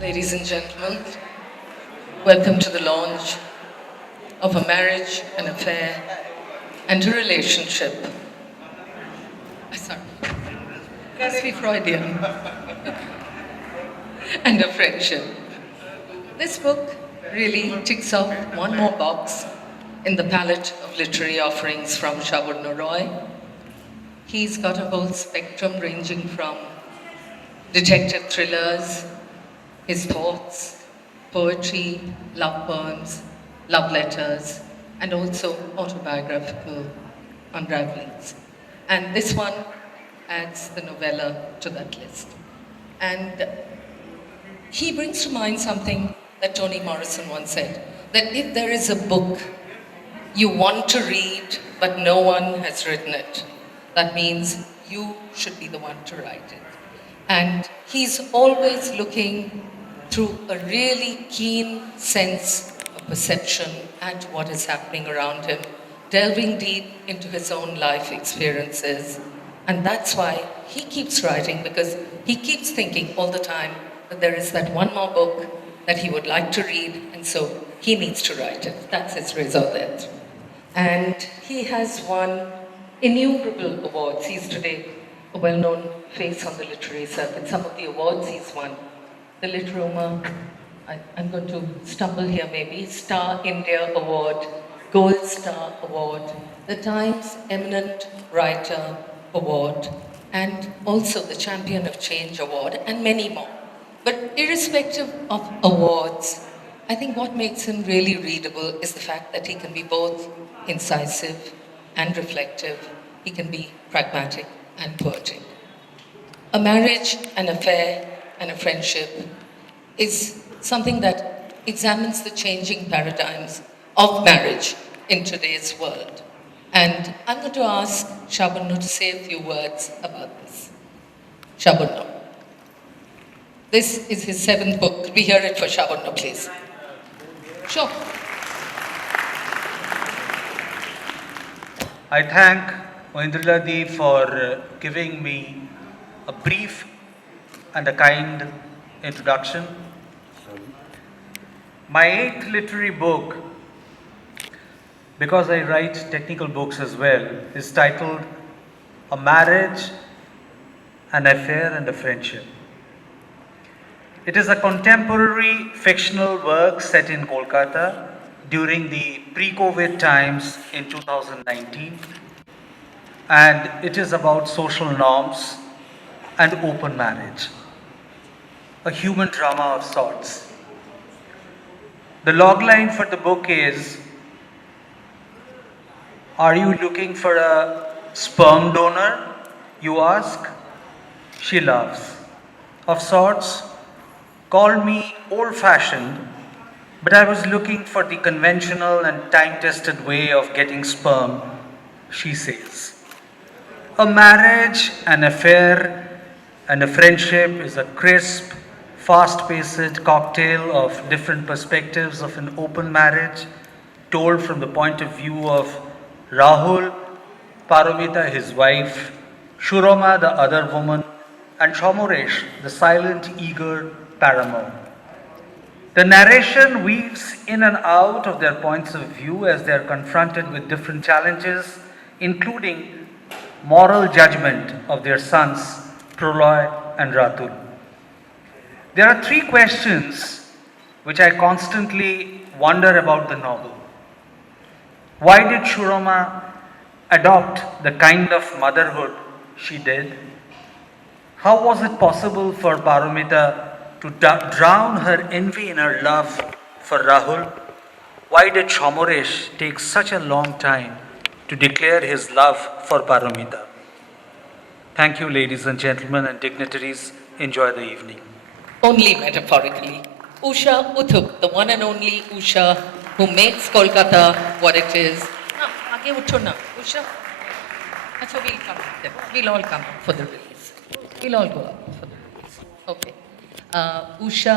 Ladies and gentlemen, welcome to the launch of a marriage, an affair, and a relationship. Sorry, must be Freudian. And a friendship. This book really ticks off one more box in the palette of literary offerings from Sabarna. He's got a whole spectrum ranging from detective thrillers, his thoughts, poetry, love poems, love letters, and also autobiographical unravelings. And this one adds the novella to that list. And he brings to mind something that Toni Morrison once said, that if there is a book you want to read but no one has written it, that means you should be the one to write it. And he's always looking through a really keen sense of perception at what is happening around him, delving deep into his own life experiences. And that's why he keeps writing, because he keeps thinking all the time that there is that one more book that he would like to read, and so he needs to write it. That's his raison d'etre. And he has won innumerable awards. He's today a well-known face on the literary circuit. Some of the awards he's won: the Literoma, I'm going to stumble here maybe, Star India Award, Gold Star Award, the Times Eminent Writer Award, and also the Champion of Change Award, and many more. But irrespective of awards, I think what makes him really readable is the fact that he can be both incisive and reflective. He can be pragmatic and poetic. A marriage, an affair, and a friendship is something that examines the changing paradigms of marriage in today's world. And I'm going to ask Sabarna to say a few words about this. Sabarna. This is his 7th book. Could we hear it for Sabarna, please? Sure. I thank Moindriladi for giving me a brief and a kind introduction. My 8th literary book, because I write technical books as well, is titled A Marriage, an Affair and a Friendship. It is a contemporary fictional work set in Kolkata during the pre-COVID times in 2019, and it is about social norms and open marriage, a human drama of sorts. The logline for the book is, "Are you looking for a sperm donor?" you ask. She laughs. Of sorts, called me old-fashioned, but I was looking for the conventional and time-tested way of getting sperm, she says. A marriage, an affair, and a friendship is a crisp, fast-paced cocktail of different perspectives of an open marriage, told from the point of view of Rahul, Paramita, his wife, Shuroma, the other woman, and Shomoresh, the silent, eager paramour. The narration weaves in and out of their points of view as they are confronted with different challenges, including moral judgment of their sons, Proloy and Ratul. There are 3 questions which I constantly wonder about the novel. Why did Shuroma adopt the kind of motherhood she did? How was it possible for Paramita to drown her envy in her love for Rahul? Why did Shomoresh take such a long time to declare his love for Paramita? Thank you, ladies and gentlemen and dignitaries. Enjoy the evening. Only metaphorically. Usha Uthuk, the one and only Usha, who makes Kolkata what it is. Aage utho na, Usha. Achha, we'll come. We'll all come for the release. We'll all go up for the release. Okay. Usha,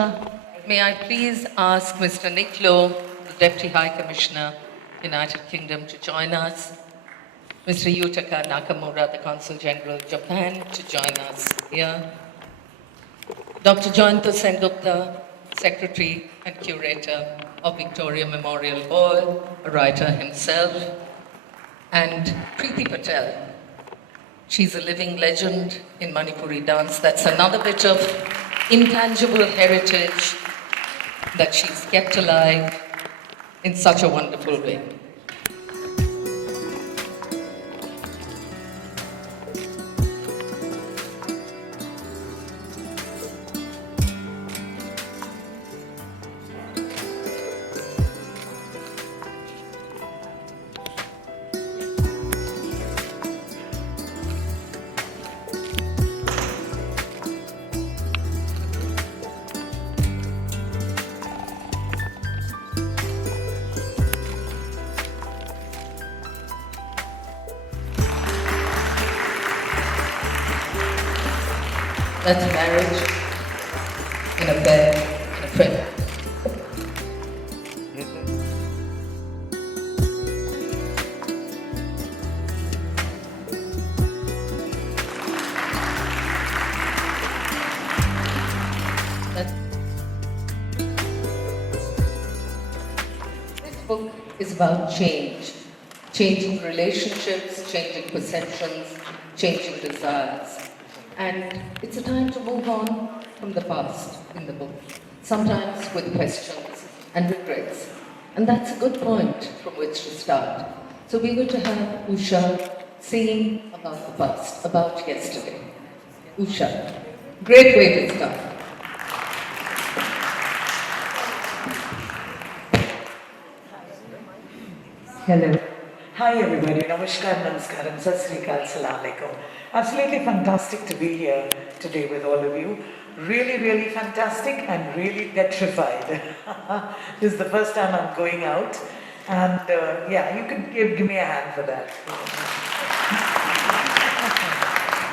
may I please ask Mr. Nick Lowe, the Deputy High Commissioner, United Kingdom, to join us. Mr. Yutaka Nakamura, the Consul General of Japan, to join us here. Dr. Joyanta Sengupta, secretary and curator of Victoria Memorial Hall, a writer himself, and Preeti Patel. She's a living legend in Manipuri dance. That's another bit of intangible heritage that she's kept alive in such a wonderful way. That's marriage in a bed, in a prayer. This book is about change. Changing relationships, changing perceptions, changing desires. And it's a time to move on from the past in the book, sometimes with questions and regrets. And that's a good point from which to start. So we're going to have Usha singing about the past, about yesterday. Usha, great way to start. Hello. Hi everybody. Namaskar, namaskaram, sat sri akal, salam alaikum. Absolutely fantastic to be here today with all of you. Really, really fantastic and really petrified. This is the first time I'm going out. And yeah, you can give me a hand for that.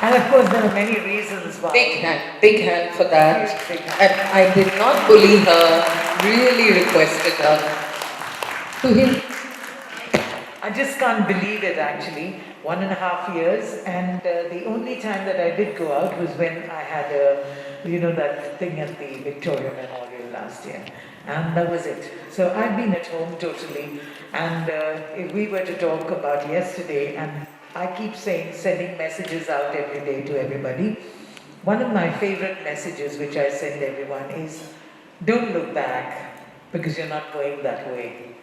And of course there are many reasons why. Big hand for that. Big hand. And I did not bully her, really requested her to him. I just can't believe it actually. 1.5 years, and the only time that I did go out was when I had that thing at the Victoria Memorial last year, and that was it. So I've been at home totally, and if we were to talk about yesterday, and I keep sending messages out every day to everybody. One of my favorite messages which I send everyone is, don't look back because you're not going that way.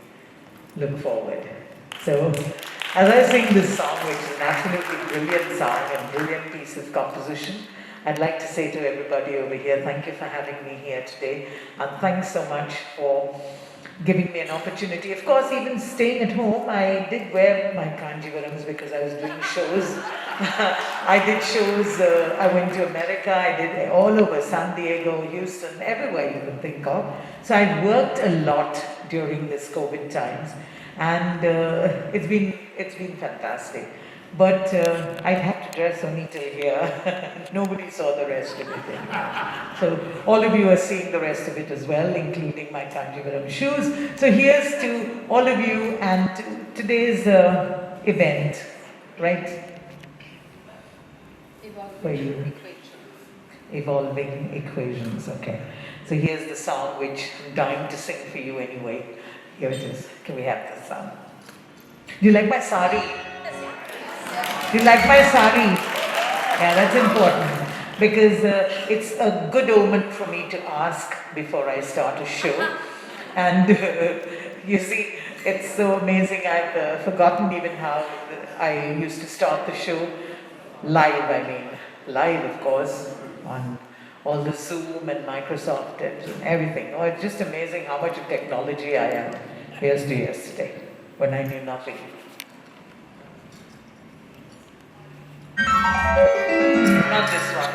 Look forward. So, as I sing this song, which is an absolutely brilliant song and brilliant piece of composition, I'd like to say to everybody over here, thank you for having me here today, and thanks so much for giving me an opportunity. Of course, even staying at home, I did wear my kanjivarams because I was doing shows. I did shows, I went to America, I did all over San Diego, Houston, everywhere you can think of. So I worked a lot during this COVID times. And it's been fantastic. But I'd have to dress only till here. Nobody saw the rest of it. So all of you are seeing the rest of it as well, including my Kanjivaram shoes. So here's to all of you and today's event, right? Evolving equations, okay. So here's the song which I'm dying to sing for you anyway. Here it is. Can we have this song? Do you like my sari? Do you like my sari? Yeah, that's important. Because it's a good omen for me to ask before I start a show. And you see, it's so amazing. I've forgotten even how I used to start the show. Live, of course, on all the Zoom and Microsoft and everything. Oh, it's just amazing how much of technology I am. Here's to yesterday, when I knew nothing. Not this one.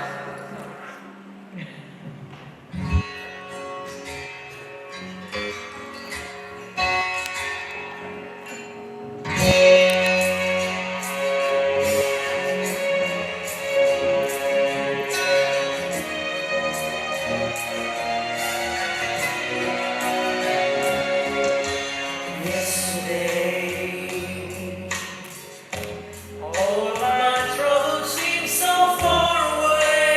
All my troubles seem so far away.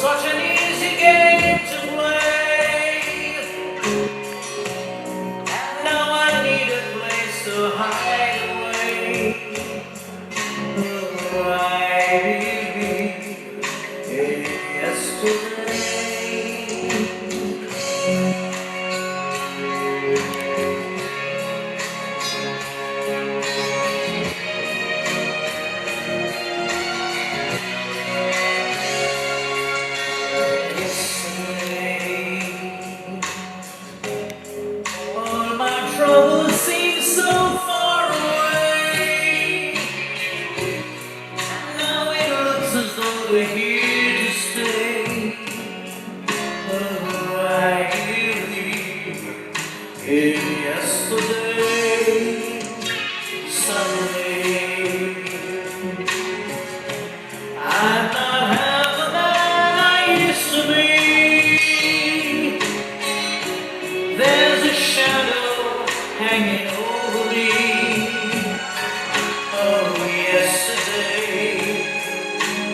such an easy game to play, and now I need a place to hide away. Oh, I believe in yesterday. All my troubles seem so far away. Now it looks as though we're here to stay. Oh, I believe in yesterday. Suddenly, I'm not half the man I used to be. There's a shadow hanging over me. Oh, yesterday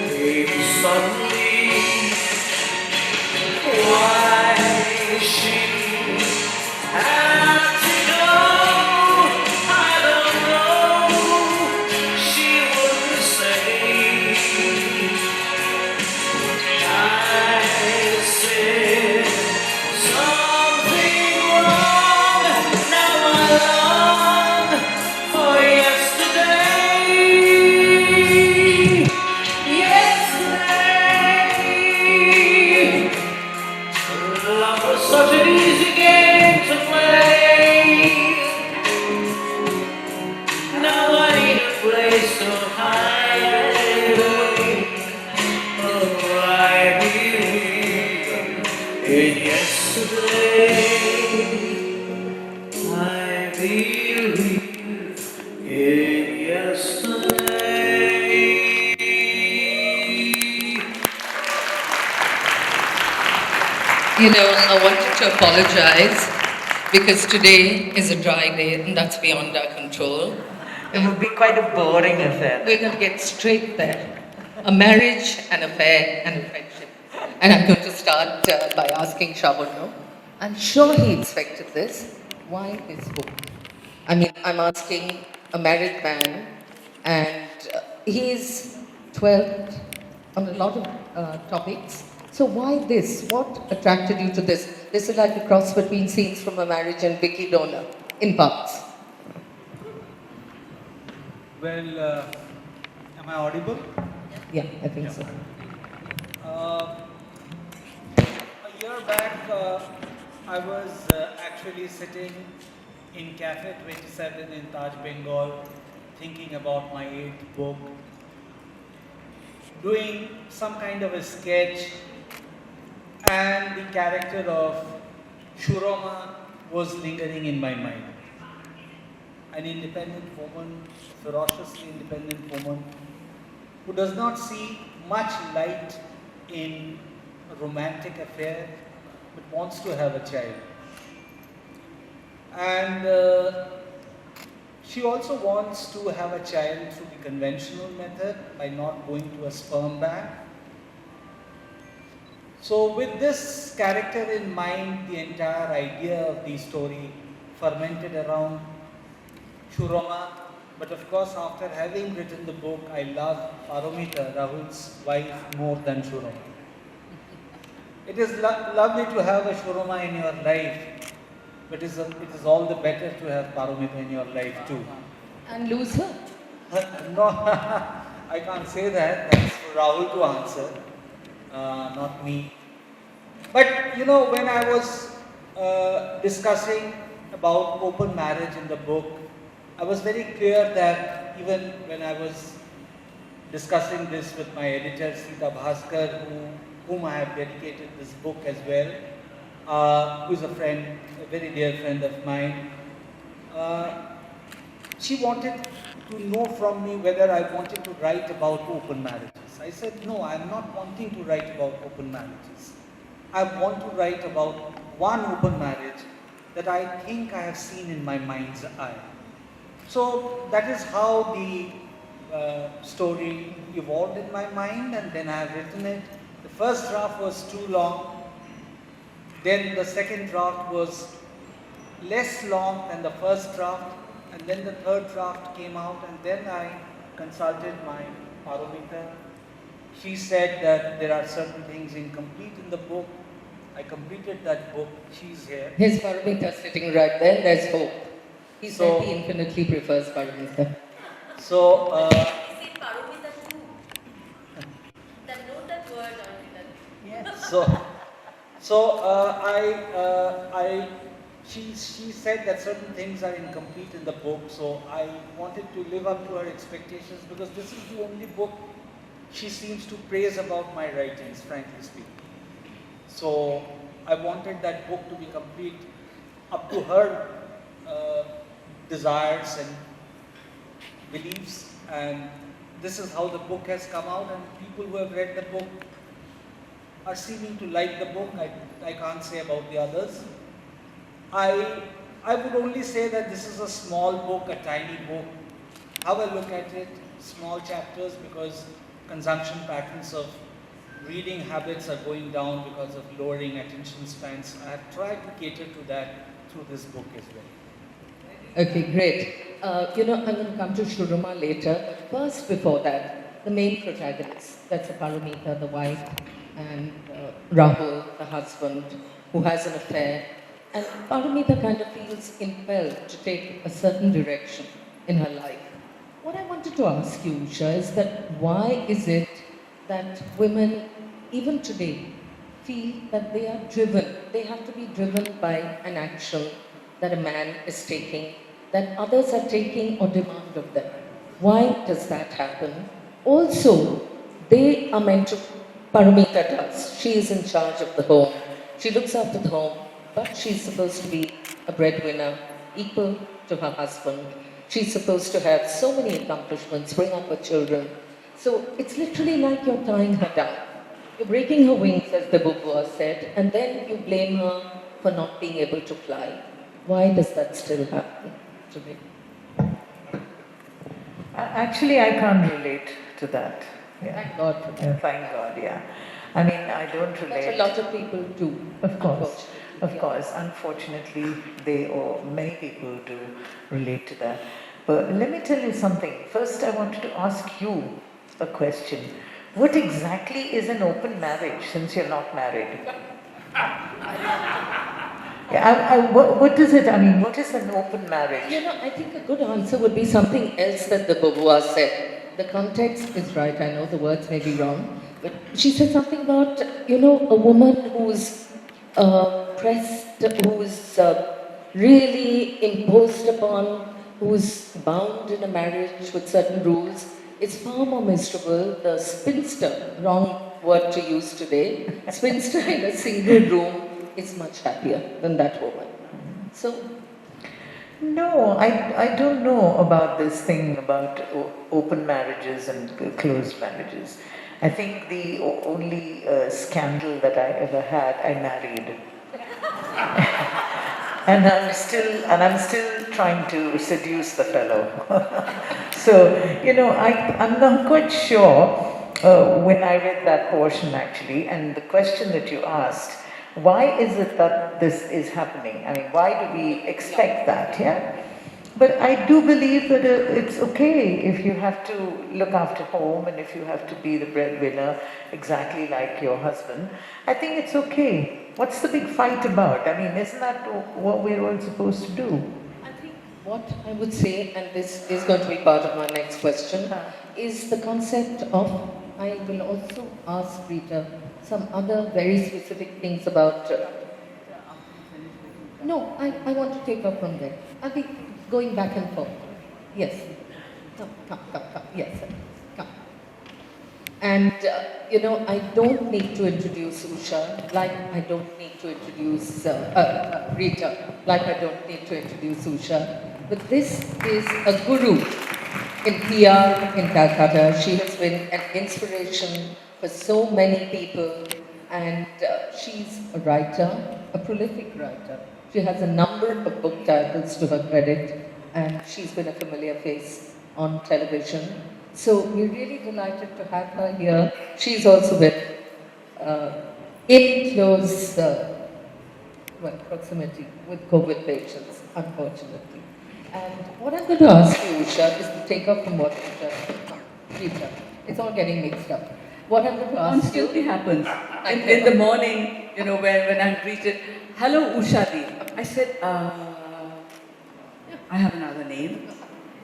came suddenly. Why she had to go, I don't know. She wouldn't say. I said something wrong. Now I long for yesterday. Yesterday. Love was such an easy game to play. Now I need a place to hide away. Oh, I believe in yesterday. I believe in yesterday. You know, I wanted to apologize because today is a dry day and that's beyond our control. It would be quite a boring affair. We're going to get straight there. A marriage, an affair, and a friendship. And I'm going to start by asking Sabarna. I'm sure he expected this. Why this book? I mean, I'm asking a married man, and he's 12 on a lot of topics. So why this? What attracted you to this? This is like a cross between Scenes from a Marriage and Vicky Donor, in parts. Well, am I audible? Yeah, I think so. A year back, I was actually sitting in Cafe 27 in Taj, Bengal, thinking about my 8th book, doing some kind of a sketch, and the character of Shuroma was lingering in my mind. An independent woman, ferociously independent woman, who does not see much light in a romantic affair, but wants to have a child. And she also wants to have a child through the conventional method by not going to a sperm bank. So with this character in mind, the entire idea of the story fermented around Shuroma. But of course, after having written the book, I love Paromita, Rahul's wife, more than Shuroma. It is lovely to have a Shuroma in your life, but it is all the better to have Paromita in your life too. And lose her? No, I can't say that. That's for Rahul to answer, not me. But you know, when I was discussing about open marriage in the book, I was very clear that even when I was discussing this with my editor, Sita Bhaskar, whom I have dedicated this book as well, who is a friend, a very dear friend of mine, she wanted to know from me whether I wanted to write about open marriages. I said, no, I am not wanting to write about open marriages. I want to write about one open marriage that I think I have seen in my mind's eye. So that is how the story evolved in my mind, and then I have written it. The first draft was too long. Then the second draft was less long than the first draft. And then the third draft came out, and then I consulted my Paromita. She said that there are certain things incomplete in the book. I completed that book. She's here. His Paramita sitting right there, there's hope. He said he infinitely prefers Paramita. So, Is it Paromita too? That note that word on it. yes. She said that certain things are incomplete in the book, so I wanted to live up to her expectations, because this is the only book she seems to praise about my writings, frankly speaking. So I wanted that book to be complete up to her desires and beliefs, and this is how the book has come out, and people who have read the book are seeming to like the book. I can't say about the others. I would only say that this is a small book, a tiny book. How I look at it, small chapters, because consumption patterns of reading habits are going down because of lowering attention spans. I have tried to cater to that through this book as well. Okay, great. I'm going to come to Shuruma later, but first before that, the main protagonist, that's Paramita, the wife, and Rahul, the husband, who has an affair. And Paramita kind of feels impelled to take a certain direction in her life. What I wanted to ask you, Usha, is that why is it that women, even today, feel that they are driven, they have to be driven by an action that a man is taking, that others are taking or demand of them? Why does that happen? Also, they are meant to, Paramita does, she is in charge of the home, she looks after the home, but she's supposed to be a breadwinner, equal to her husband. She's supposed to have so many accomplishments, bring up her children. So it's literally like you're tying her down. You're breaking her wings, as the bourgeois said, and then you blame her for not being able to fly. Why does that still happen today? Actually, I can't relate to that. Yeah. Thank God for that. Thank God, yeah. I mean, I don't relate. But a lot of people do. Of course. Of course, unfortunately, many people do relate to that. But let me tell you something. First, I wanted to ask you a question. What exactly is an open marriage, since you're not married? What is it? I mean, what is an open marriage? I think a good answer would be something else that the bourgeois said. The context is right. I know the words may be wrong. But she said something about, a woman who's pressed, who's really imposed upon, who's bound in a marriage with certain rules, is far more miserable. The spinster, wrong word to use today, spinster in a single room is much happier than that woman. So, no, I don't know about this thing about open marriages and closed marriages. I think the only scandal that I ever had, I married. and I'm still trying to seduce the fellow. So, I'm not quite sure when I read that portion actually, and the question that you asked, why is it that this is happening? I mean, why do we expect that, yeah? But I do believe that it's okay if you have to look after home and if you have to be the breadwinner exactly like your husband. I think it's okay. What's the big fight about? I mean, isn't that what we're all supposed to do? I think what I would say, and this is going to be part of my next question, is the concept of, I will also ask Rita some other very specific things about... No, I want to take up from there. I'll be going back and forth. Yes. Come. Yes, sir. Come. And, I don't need to introduce Usha, like I don't need to introduce Rita, like I don't need to introduce Usha. But this is a guru in PR in Calcutta. She has been an inspiration for so many people, and she's a writer, a prolific writer. She has a number of book titles to her credit, and she's been a familiar face on television. So we're really delighted to have her here. She's also been in close proximity with COVID patients, unfortunately. And what I'm going to ask you, Usha, is to take up from what Rita. It's all getting mixed up. What I'm going to ask you Constantly happens. In the morning, you know, when I'm greeted, hello Ushadi. I said, I have another name.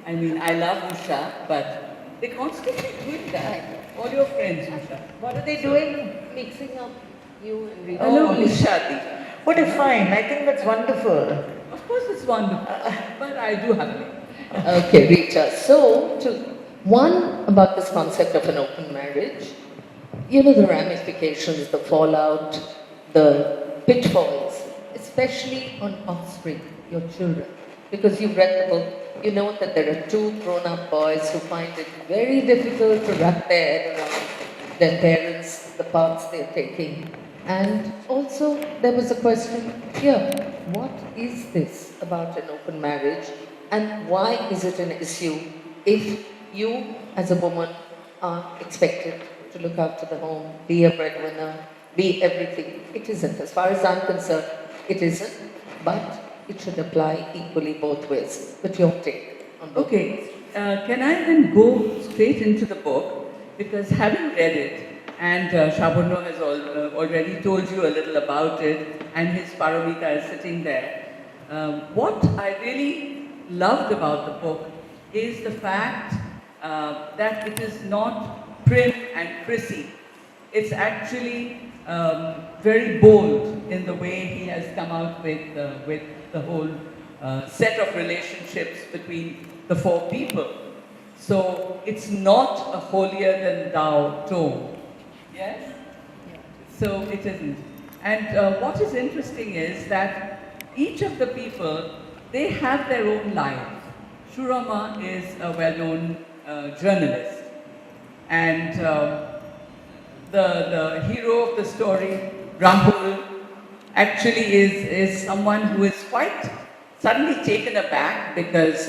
I mean, I love Usha, but they constantly doing that. All your friends, Usha. What are they doing? Mixing up you and Rita. Hello Ushadi. What a fine. I think that's wonderful. Of course it's wonderful, but I do have a name. Okay, Rita. So, one about this concept of an open marriage, you know, the ramifications, the fallout, the pitfalls, especially on offspring, your children. Because you've read the book, you know that there are two grown-up boys who find it very difficult to wrap their head around their parents, the paths they're taking. And also, there was a question here, what is this about an open marriage and why is it an issue if you, as a woman, are expected to look after the home, be a breadwinner, be everything? It isn't. As far as I'm concerned, it isn't, but it should apply equally both ways. But your take on both. Okay, can I then go straight into the book? Because having read it, and Sabarna has already told you a little about it, and his Paramita is sitting there. What I really loved about the book is the fact that it is not prim and prissy. It's actually very bold in the way he has come out with the whole set of relationships between the four people. So it's not a holier than thou tone. Yes? So it isn't. And what is interesting is that each of the people, they have their own life. Shurama is a well-known journalist. And the hero of the story, Rahul, actually is someone who is quite suddenly taken aback because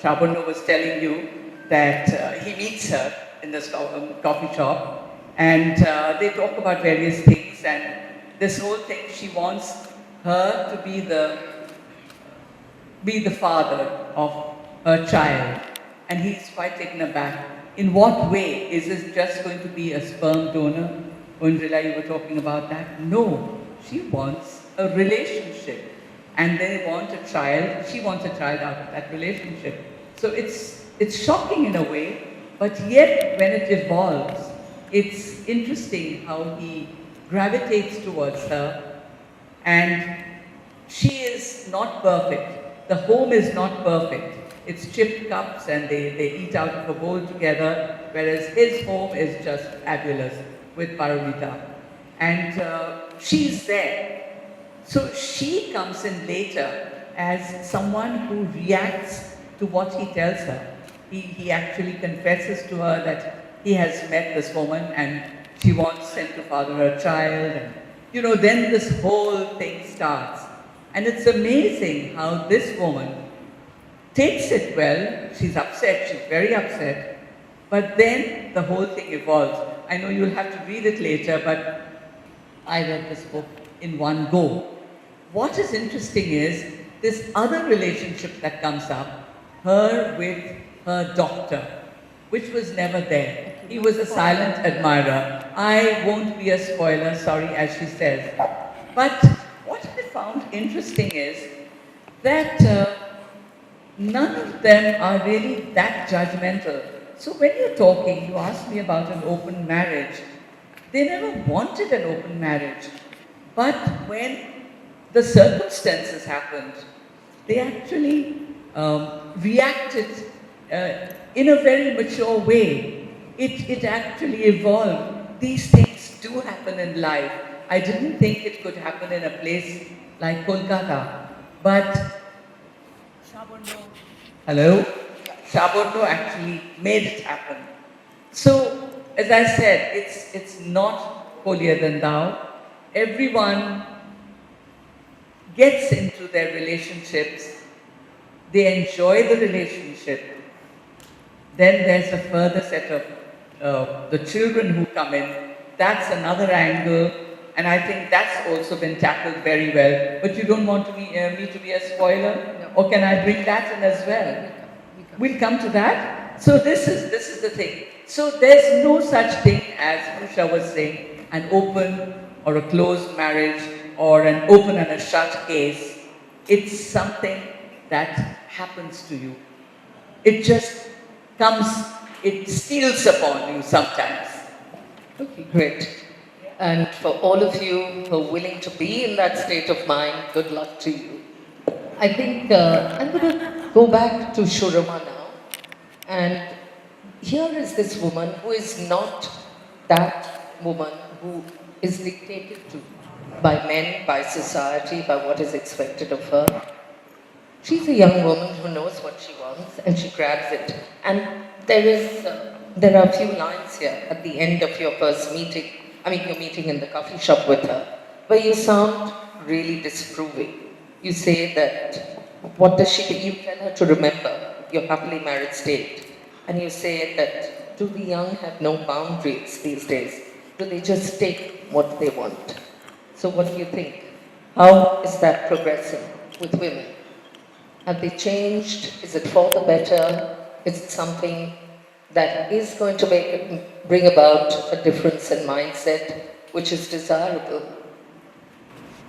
Sabarna was telling you that he meets her in this coffee shop. And they talk about various things, and this whole thing, she wants her to be the father of her child. And he's quite taken aback. In what way? Is this just going to be a sperm donor? Undrila, you were talking about that? No, she wants a relationship. And they want a child, she wants a child out of that relationship. So it's shocking in a way, but yet when it evolves, it's interesting how he gravitates towards her, and she is not perfect. The home is not perfect. It's chipped cups and they eat out of a bowl together, whereas his home is just fabulous with Paramita. And she's there. So she comes in later as someone who reacts to what he tells her. He actually confesses to her that he has met this woman and she wants him to father her child. And, you know, then this whole thing starts. And it's amazing how this woman takes it well. She's upset, she's very upset. But then the whole thing evolves. I know you'll have to read it later, but I read this book in one go. What is interesting is this other relationship that comes up, her with her doctor, which was never there. He was a silent admirer. I won't be a spoiler, sorry, as she says. But what I found interesting is that none of them are really that judgmental. So when you're talking, you asked me about an open marriage. They never wanted an open marriage. But when the circumstances happened, they actually reacted in a very mature way. It actually evolved. These things do happen in life. I didn't think it could happen in a place like Kolkata. But Sabarna actually made it happen. So, as I said, it's not holier than thou. Everyone gets into their relationships. They enjoy the relationship. Then there's a further set of the children who come in, that's another angle, and I think that's also been tackled very well. But you don't want me to be a spoiler? No. Or can I bring that in as well? We'll come to that. So this is the thing. So there's no such thing as Usha was saying, an open or a closed marriage or an open and a shut case. It's something that happens to you. It just comes, it steals upon you sometimes. Okay, great. And for all of you who are willing to be in that state of mind, good luck to you. I think I'm going to go back to Shurama now. And here is this woman who is not that woman who is dictated to by men, by society, by what is expected of her. She's a young woman who knows what she wants and she grabs it. And there are a few lines here at the end of your first meeting, your meeting in the coffee shop with her, where you sound really disapproving. You say that, you tell her to remember your happily married state. And you say that, do the young have no boundaries these days? Do they just take what they want? So what do you think? How is that progressing with women? Have they changed? Is it for the better? Is it something that is going to bring about a difference in mindset, which is desirable?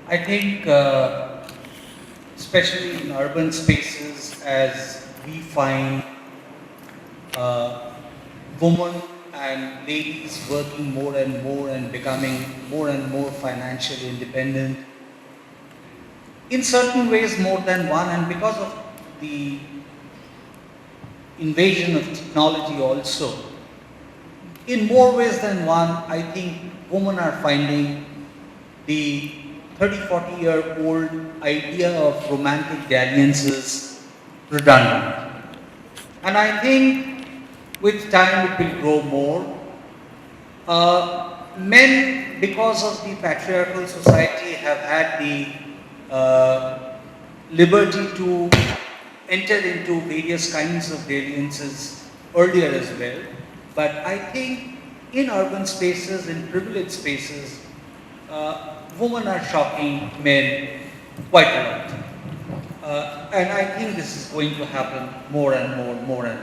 I think, especially in urban spaces, as we find women and ladies working more and becoming more and more financially independent, in certain ways more than one, and because of the invasion of technology also, in more ways than one, I think women are finding the 30-40-year-old idea of romantic dalliances redundant. And I think with time it will grow more. Men, because of the patriarchal society, have had the liberty to enter into various kinds of dalliances earlier as well. But I think in urban spaces, in privileged spaces, women are shocking men quite a lot. And I think this is going to happen more and more. Well,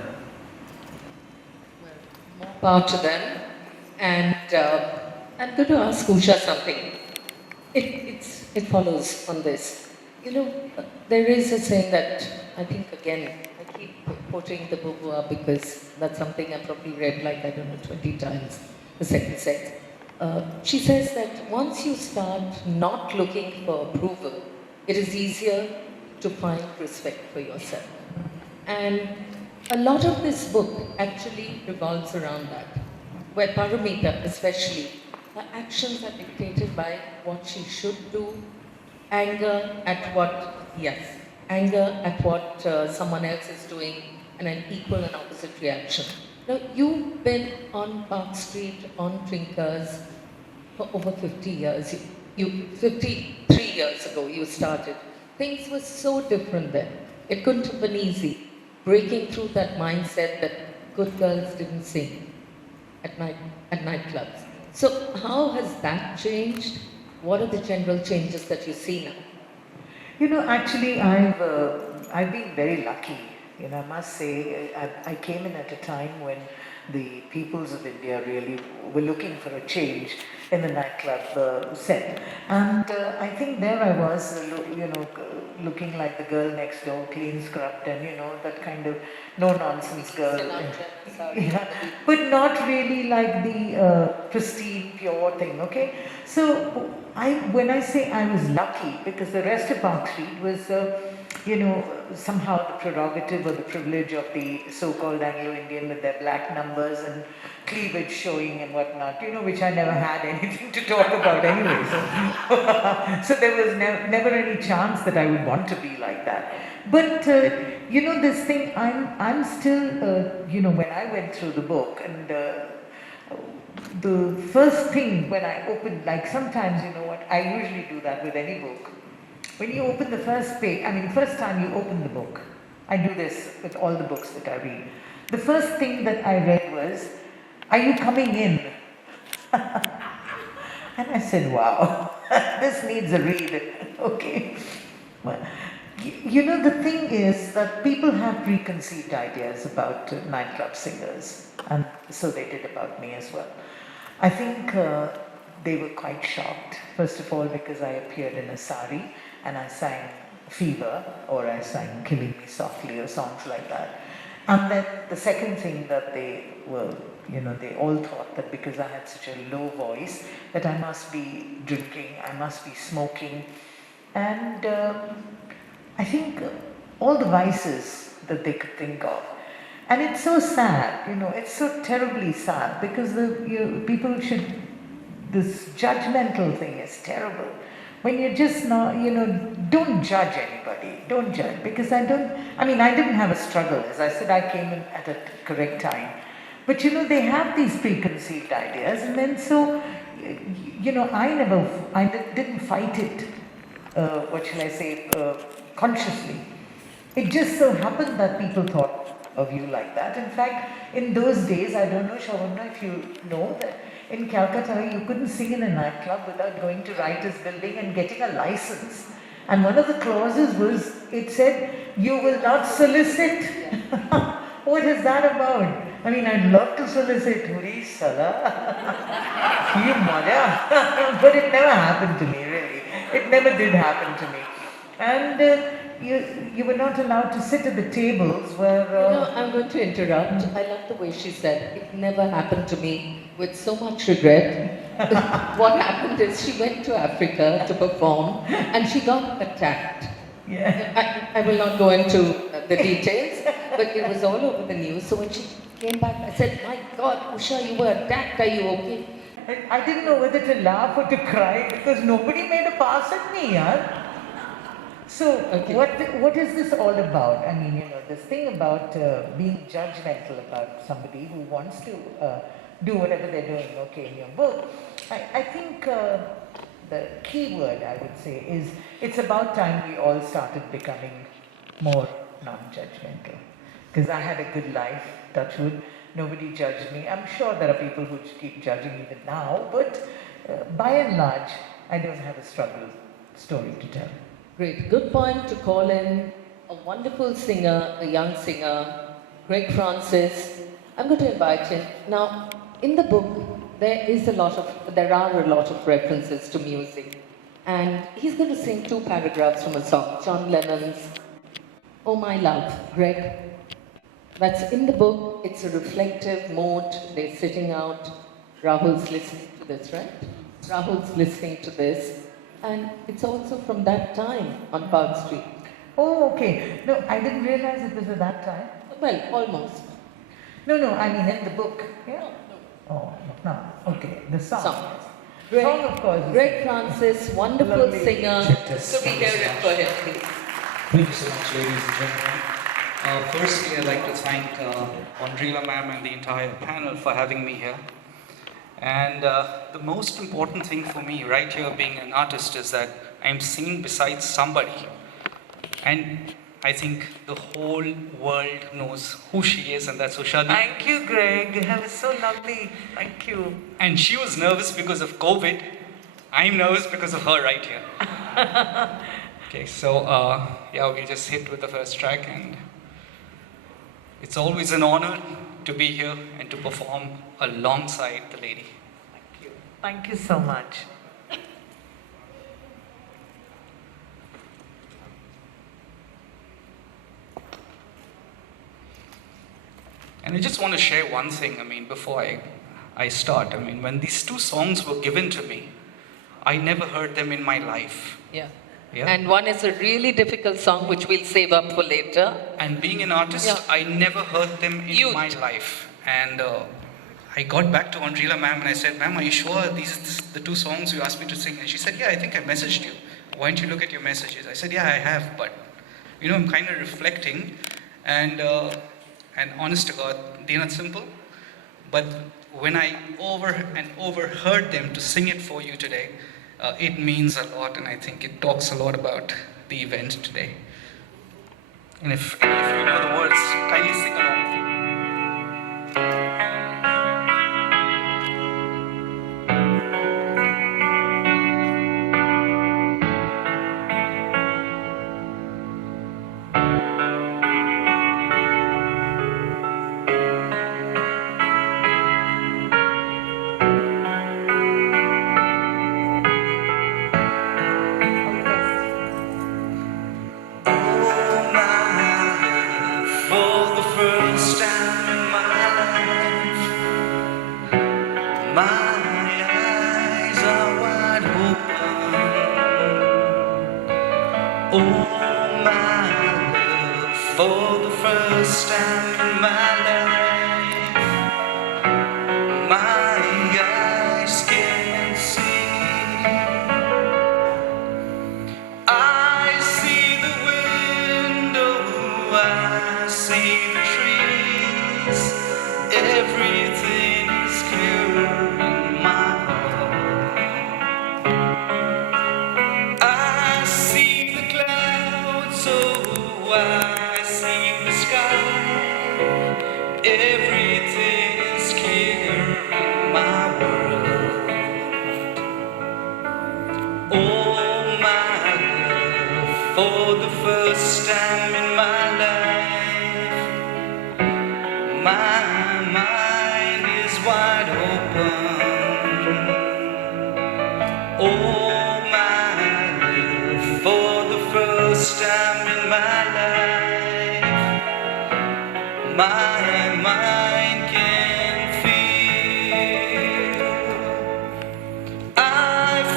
more power to them. And I'm going to ask Usha something. It follows on this. There is a saying that, I think again, I keep quoting the Beauvoir because that's something I've probably read 20 times, the second sex. She says that once you start not looking for approval, it is easier to find respect for yourself. And a lot of this book actually revolves around that, where Paramita especially, her actions are dictated by what she should do, anger at what someone else is doing, and an equal and opposite reaction. Now, you've been on Park Street, on Trinkers, for over 50 years. 53 years ago you started. Things were so different then. It couldn't have been easy, breaking through that mindset that good girls didn't sing at nightclubs. So how has that changed? What are the general changes that you see now? Actually, I've been very lucky. I must say, I came in at a time when the peoples of India really were looking for a change in the nightclub set. And I think there I was, looking like the girl next door, clean scrubbed, and that kind of no-nonsense girl. Yeah, but not really like the pristine, pure thing, okay? So when I say I was lucky, because the rest of Park Street was, somehow the prerogative or the privilege of the so-called Anglo-Indian with their black numbers and cleavage showing and whatnot, which I never had anything to talk about anyway. So there was never any chance that I would want to be like that. But, this thing, I'm still, when I went through the book and the first thing when I opened, sometimes, I usually do that with any book. When you open the first page, first time you open the book, I do this with all the books that I read. The first thing that I read was, "Are you coming in?" And I said, wow, this needs a read. Okay. Well, the thing is that people have preconceived ideas about nightclub singers, and so they did about me as well. I think they were quite shocked, first of all, because I appeared in a sari and I sang Fever, or I sang Killing Me Softly, or songs like that. And then the second thing that they were, they all thought that because I had such a low voice, that I must be drinking, I must be smoking. And I think all the vices that they could think of. And it's so sad, it's so terribly sad because people should, this judgmental thing is terrible. When you're just not, don't judge anybody, don't judge. Because I didn't have a struggle. As I said, I came in at a correct time. But they have these preconceived ideas, and then so, I didn't fight it, consciously. It just so happened that people thought of you like that. In fact, in those days, I don't know, Sabarna, if you know that in Kolkata, you couldn't sing in a nightclub without going to writer's building and getting a license. And one of the clauses was, it said, you will not solicit. What is that about? I'd love to solicit. Huri sala. But it never happened to me, really. It never did happen to me. And you were not allowed to sit at the tables where... I'm going to interrupt. I love the way she said, it never happened to me, with so much regret. What happened is she went to Africa to perform and she got attacked. Yeah. I will not go into the details, but it was all over the news. So when she came back, I said, my God, Usha, you were attacked. Are you okay? I didn't know whether to laugh or to cry because nobody made a pass at me, yaar. So, okay. What is this all about? This thing about being judgmental about somebody who wants to do whatever they're doing, okay, in your book. I think the key word I would say is it's about time we all started becoming more non-judgmental. Because I had a good life, touch wood, nobody judged me. I'm sure there are people who keep judging even now, but by and large, I don't have a struggle story to tell. Great. Good point to call in a wonderful singer, a young singer, Greg Francis. I'm going to invite him. Now, in the book, there are a lot of references to music. And he's going to sing 2 paragraphs from a song, John Lennon's Oh My Love. Greg, that's in the book. It's a reflective mode. They're sitting out. Rahul's listening to this, right? Rahul's listening to this. And it's also from that time on Park Street. Oh, okay. No, I didn't realize it was at that time. Well, almost. No, in the book. Yeah? Oh, no. Okay, the song. Greg, Song, of course. Greg Francis, wonderful Lovely. singer. Check this. So we hear it for him, please. Thank you so much, ladies and gentlemen. Firstly, I'd like to thank Andrila ma'am and the entire panel for having me here. And the most important thing for me right here being an artist is that I'm singing beside somebody. And I think the whole world knows who she is, and that's Ushadi. Thank you, Greg. That was so lovely. Thank you. And she was nervous because of COVID. I'm nervous because of her right here. Okay, so we'll just hit with the first track. And it's always an honor to be here and to perform alongside the lady. Thank you. Thank you so much. And I just want to share one thing, before I start. When these 2 songs were given to me, I never heard them in my life. Yeah. Yeah. And one is a really difficult song which we'll save up for later. And being an artist, Yeah. I never heard them in my life. And I got back to Andrila ma'am and I said, ma'am, are you sure these are the 2 songs you asked me to sing? And she said, yeah, I think I messaged you. Why don't you look at your messages? I said, yeah, I have, but I'm kind of reflecting. And honest to God, they're not simple. But when I overheard them to sing it for you today, it means a lot, and I think it talks a lot about the event today. And if any of you know the words, kindly sing along. My eyes are wide open. Oh, my love, for the first time in my life, my eyes can see. I see the window, I see the trees, everything is clear in my heart. I see the clouds, oh, I see the sky, everything is clear in my world. Oh, my love, for the first time in my life, my mind is wide open. Oh, my love, for the first time in my life, my mind can feel. I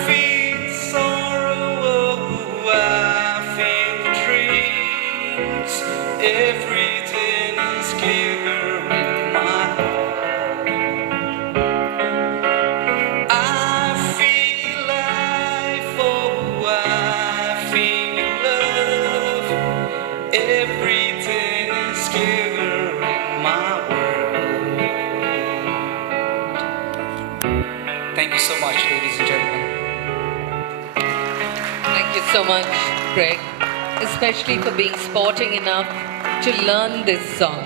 feel sorrow, I feel the dreams, everything is clear in my heart. I feel life, oh, I feel love, everything is clear in my world. Thank you so much, ladies and gentlemen. Thank you so much, Greg, especially for being sporting enough to learn this song.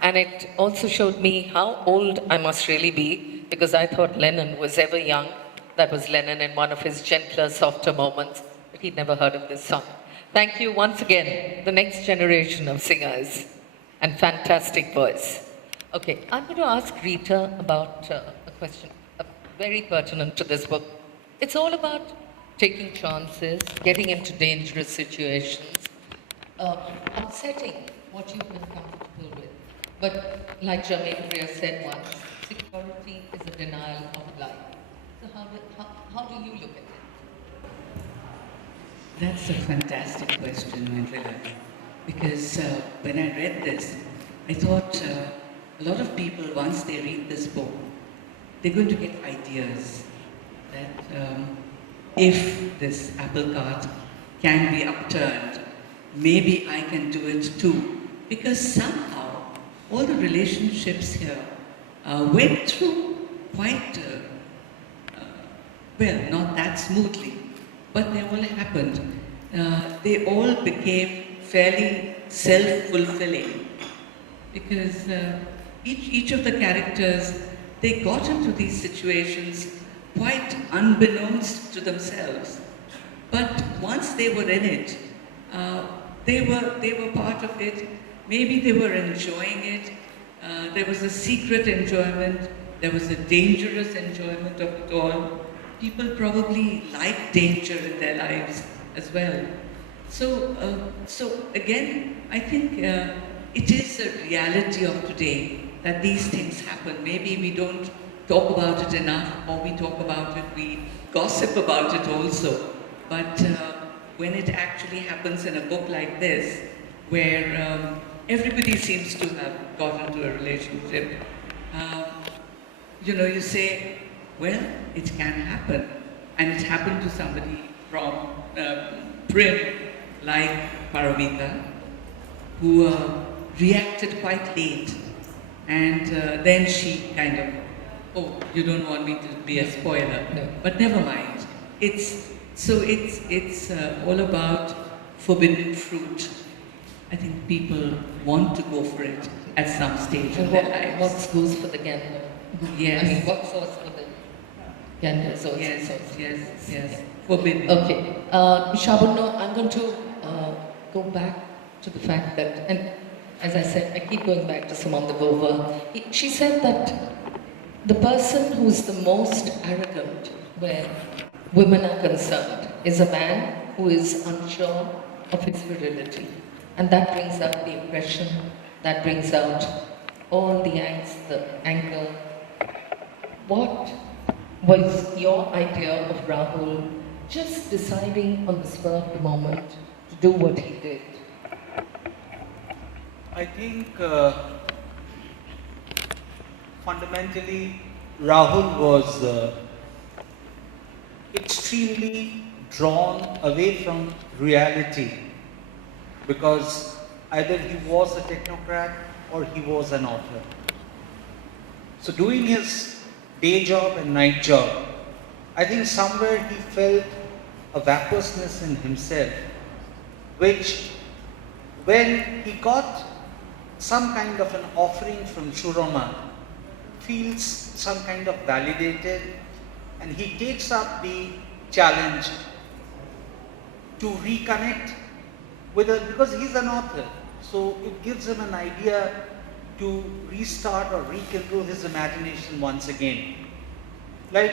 And it also showed me how old I must really be, because I thought Lennon was ever young. That was Lennon in one of his gentler, softer moments, but he'd never heard of this song. Thank you once again, the next generation of singers, and fantastic voice. Okay, I'm going to ask Rita about a question very pertinent to this book. It's all about taking chances, getting into dangerous situations, upsetting what you've been comfortable with. But like JW Marriot said once, security is a denial of life. So how do you look at it? That's a fantastic question, Mandrila. Because when I read this, I thought a lot of people, once they read this book, they're going to get ideas that if this apple cart can be upturned, maybe I can do it too. Because somehow all the relationships here went through quite, well, not that smoothly, but they all happened. They all became fairly self-fulfilling because each of the characters, they got into these situations quite unbeknownst to themselves. But once they were in it, they were part of it. Maybe they were enjoying it. There was a secret enjoyment. There was a dangerous enjoyment of it all. People probably like danger in their lives as well. So again, I think it is a reality of today that these things happen. Maybe we don't talk about it enough, or we talk about it, we gossip about it also. But when it actually happens in a book like this, where everybody seems to have got into a relationship, you say, well, it can happen. And it happened to somebody from Prim, like Paramita, who reacted quite late. And then she kind of, oh, you don't want me to be a spoiler. No. But never mind. It's all about forbidden fruit. I think people want to go for it at some stage of their lives. What goes for the gander? Yes. I mean, what sauce for the gander? Yes. Forbidden. Okay. Sabarna, I'm going to go back to the fact that, and as I said, I keep going back to Simone de Beauvoir. She said that the person who's the most arrogant where women are concerned is a man who is unsure of his virility. And that brings out the aggression, that brings out all the angst, the anger, What was your idea of Rahul just deciding on the spur of the moment to do what he did? I think fundamentally Rahul was extremely drawn away from reality because either he was a technocrat or he was an author. So doing his day job and night job, I think somewhere he felt a vacuousness in himself, which when he got some kind of an offering from Shurama, feels some kind of validated, and he takes up the challenge to reconnect with it because he's an author. So it gives him an idea to restart or rekindle his imagination once again. Like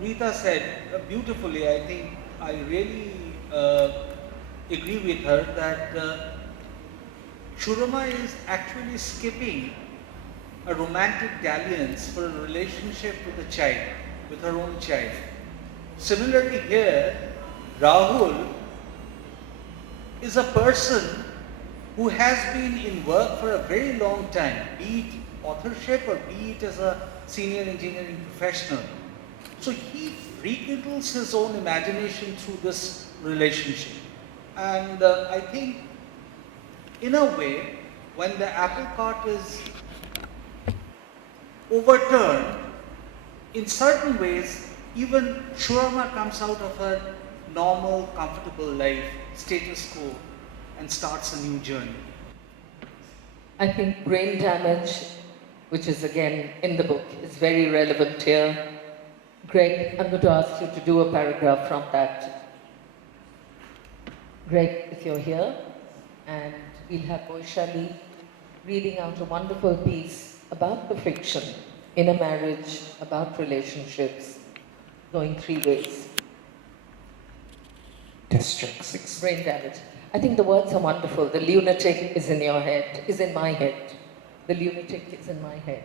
Rita said beautifully, I think I really agree with her that Shurama is actually skipping a romantic dalliance for a relationship with a child, with her own child. Similarly here, Rahul is a person who has been in work for a very long time, be it authorship or be it as a senior engineering professional. So he rekindles his own imagination through this relationship. And I think, in a way, when the apple cart is overturned, in certain ways, even Shurama comes out of her normal, comfortable life, status quo, and starts a new journey. I think brain damage, which is again in the book, is very relevant here. Greg, I'm going to ask you to do a paragraph from that. Greg, if you're here, and we'll have Boishali reading out a wonderful piece about the friction in a marriage, about relationships, going 3 ways. District 6. Brain damage. I think the words are wonderful. The lunatic is in your head, is in my head. The lunatic is in my head.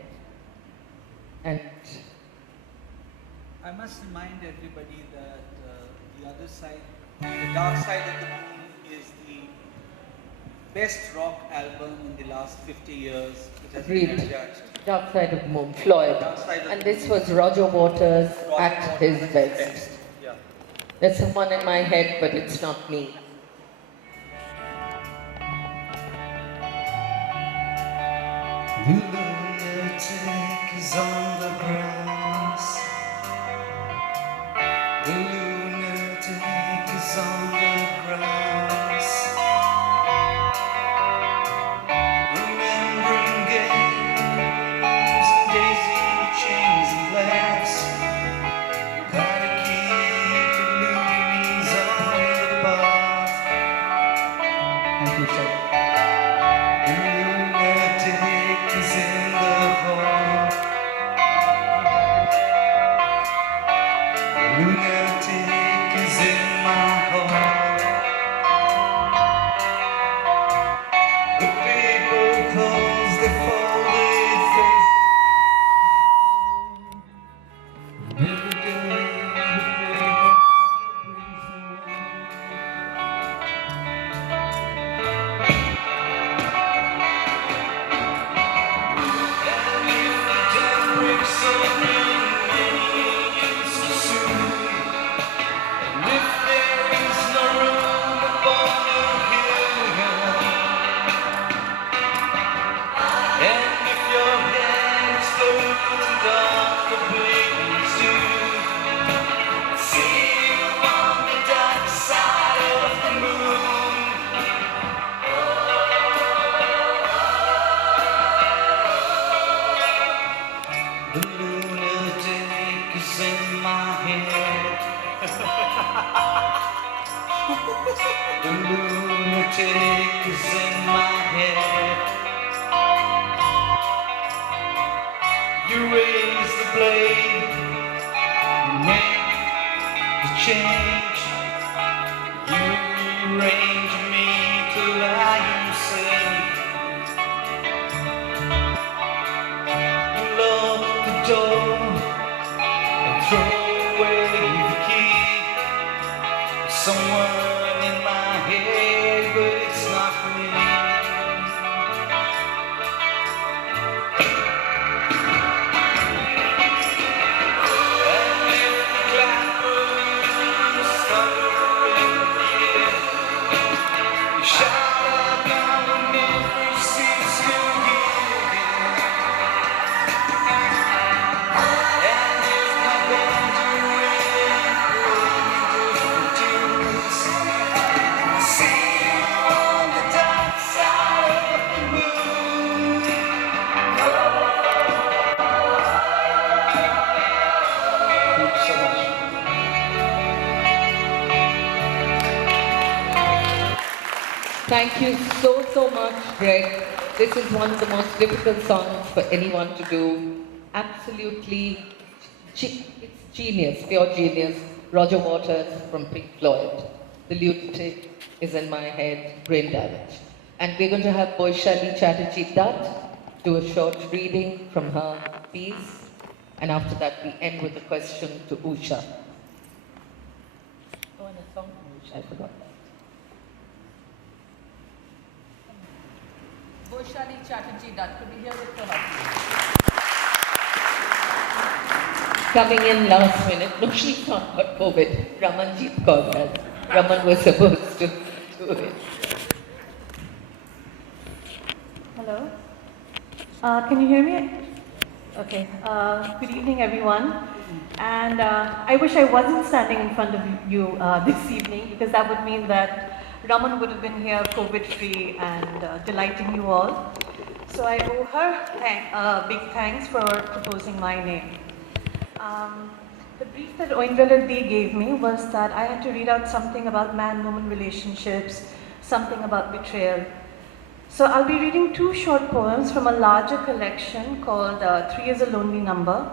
And I must remind everybody that the other side, the dark side of the moon is the best rock album in the last 50 years. It has been agreed. judged. Dark Side of the Moon, Floyd. Dark Side of And the this Moon. was Roger Waters Roger at Waters his best. Yeah. There's someone in my head, but it's not me. The lunatic is on the grass. The lunatic is on the grass. Remembering games and daisy chains and laughs. Gotta keep the loonies on the path. Thank you, sir. The lunatic is in the hall. The lunatic is in my hall. The people close their folded faces. Every day the paper and if the dawn breaks open, many used to soon. And if there is no room upon the hill, and if your head is closed and dark completely soon, see you on the dark side of the moon. The lunatic is in my head. The lunatic is in my head. You raise the blade, you make the change. You rearrange me to lie you say. You lock the door, throw away the key. Someone in my head, but it's not me. And if the clappers stuttering again, you shout out now and never cease to hear. And if my bones are see you on the dark side of the moon. Thank you so much. Thank you so much, Greg. This is one of the most difficult songs for anyone to do. Absolutely, it's genius, pure genius. Roger Waters from Pink Floyd. The lunatic is in my head, brain damage. And we're going to have Boishali Chatterjee Dutt do a short reading from her piece. And after that, we end with a question to Usha. Oh, and a song from Usha, I forgot that. Boishali Chatterjee Dutt, could we hear it for her? Coming in last minute. No, she's not got COVID. Ramanjeet got that. Raman was supposed to do it. Hello. Can you hear me? Okay. Good evening, everyone. And I wish I wasn't standing in front of you this evening, because that would mean that Raman would have been here COVID-free and delighting you all. So I owe her big thanks for proposing my name. The brief that Oindra Di gave me was that I had to read out something about man-woman relationships, something about betrayal. So I'll be reading two short poems from a larger collection called 3 is a Lonely Number,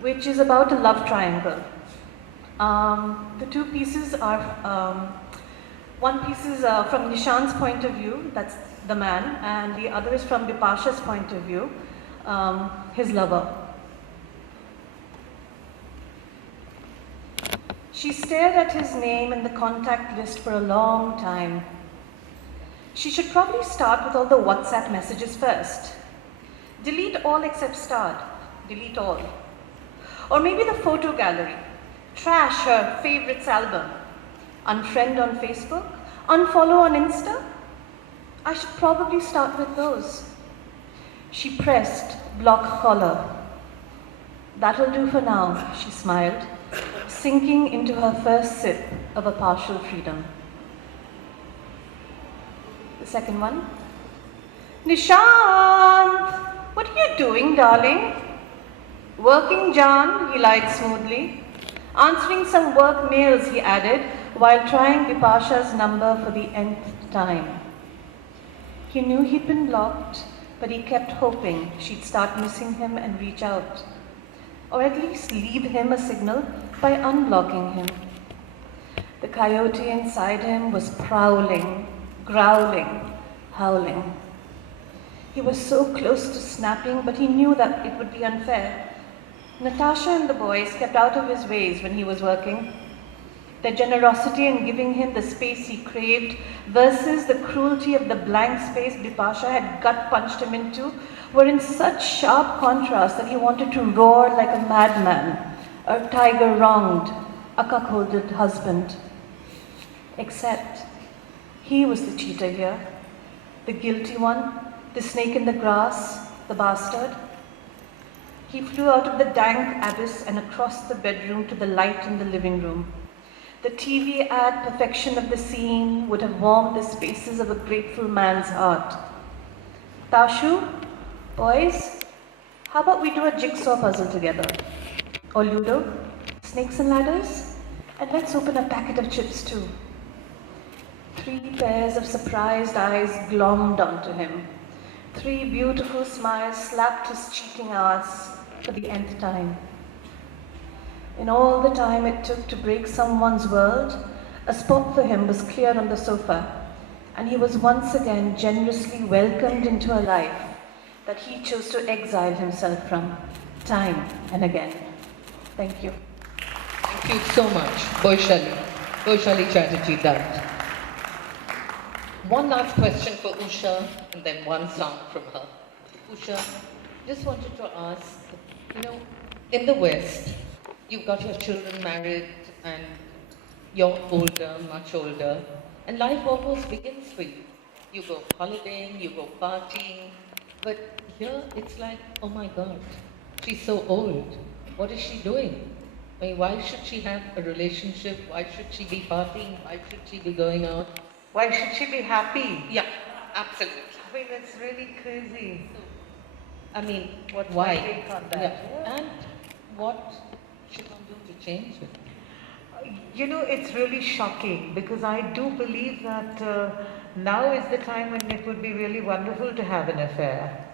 which is about a love triangle. The two pieces are, one piece is from Nishan's point of view, that's the man, and the other is from Bipasha's point of view, his lover. She stared at his name in the contact list for a long time. She should probably start with all the WhatsApp messages first. Delete all except start. Delete all. Or maybe the photo gallery. Trash her favorites album. Unfriend on Facebook. Unfollow on Insta. I should probably start with those. She pressed block collar. That'll do for now, she smiled, sinking into her first sip of a partial freedom. The second one. Nishant, what are you doing, darling? Working, John, he lied smoothly. Answering some work mails, he added, while trying Bipasha's number for the nth time. He knew he'd been blocked, but he kept hoping she'd start missing him and reach out. Or at least leave him a signal by unblocking him. The coyote inside him was prowling, growling, howling. He was so close to snapping, but he knew that it would be unfair. Natasha and the boys kept out of his ways when he was working. Their generosity in giving him the space he craved versus the cruelty of the blank space Bipasha had gut-punched him into were in such sharp contrast that he wanted to roar like a madman, a tiger wronged, a cuckolded husband. Except he was the cheater here, the guilty one, the snake in the grass, the bastard. He flew out of the dank abyss and across the bedroom to the light in the living room. The TV ad perfection of the scene would have warmed the spaces of a grateful man's heart. Tashu, boys, how about we do a jigsaw puzzle together? Or Ludo, snakes and ladders? And let's open a packet of chips too. 3 pairs of surprised eyes glommed onto him. 3 beautiful smiles slapped his cheating ass for the nth time. In all the time it took to break someone's world, a spot for him was cleared on the sofa, and he was once again generously welcomed into a life that he chose to exile himself from, time and again. Thank you. Thank you so much, Boishali. Boishali Chatterjee died. One last question for Usha, and then one song from her. Usha, just wanted to ask, you know, in the West, you've got your children married, and you're older, much older, and life almost begins for you. You go holidaying, you go partying, but here it's like, oh my God, she's so old. What is she doing? I mean, why should she have a relationship? Why should she be partying? Why should she be going out? Why should she be happy? Yeah, absolutely. I mean, it's really crazy. I mean, What's why? my take on that? Yeah. And what should one do to change it? You know, it's really shocking because I do believe that now is the time when it would be really wonderful to have an affair.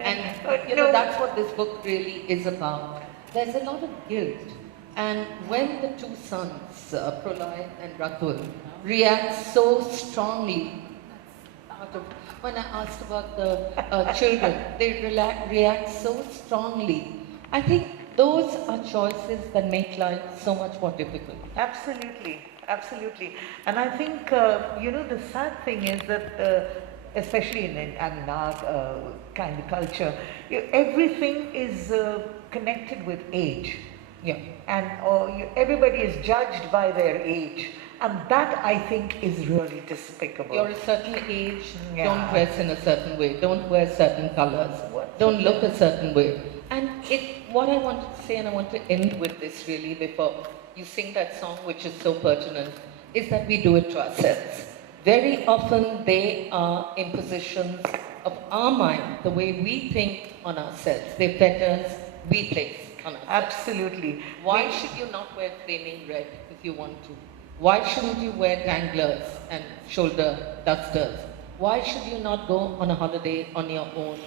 And you know, that's what this book really is about. There's a lot of guilt. And when the two sons, Pralay and Ratul, react so strongly, when I asked about the children, they react so strongly. I think those are choices that make life so much more difficult. Absolutely, absolutely. And I think, you know, the sad thing is that, especially in our kind of culture, everything is connected with age. Yeah. And everybody is judged by their age. And that, I think, is really despicable. You're a certain age, Yeah. don't dress in a certain way, don't wear certain colors, don't look a certain way. And what I wanted to say, and I want to end with this really before you sing that song, which is so pertinent, is that we do it to ourselves. Very often they are in positions of our mind, the way we think on ourselves. They're fetters we place on ourselves. Absolutely. Why should you not wear flaming red if you want to? Why shouldn't you wear danglers and shoulder dusters? Why should you not go on a holiday on your own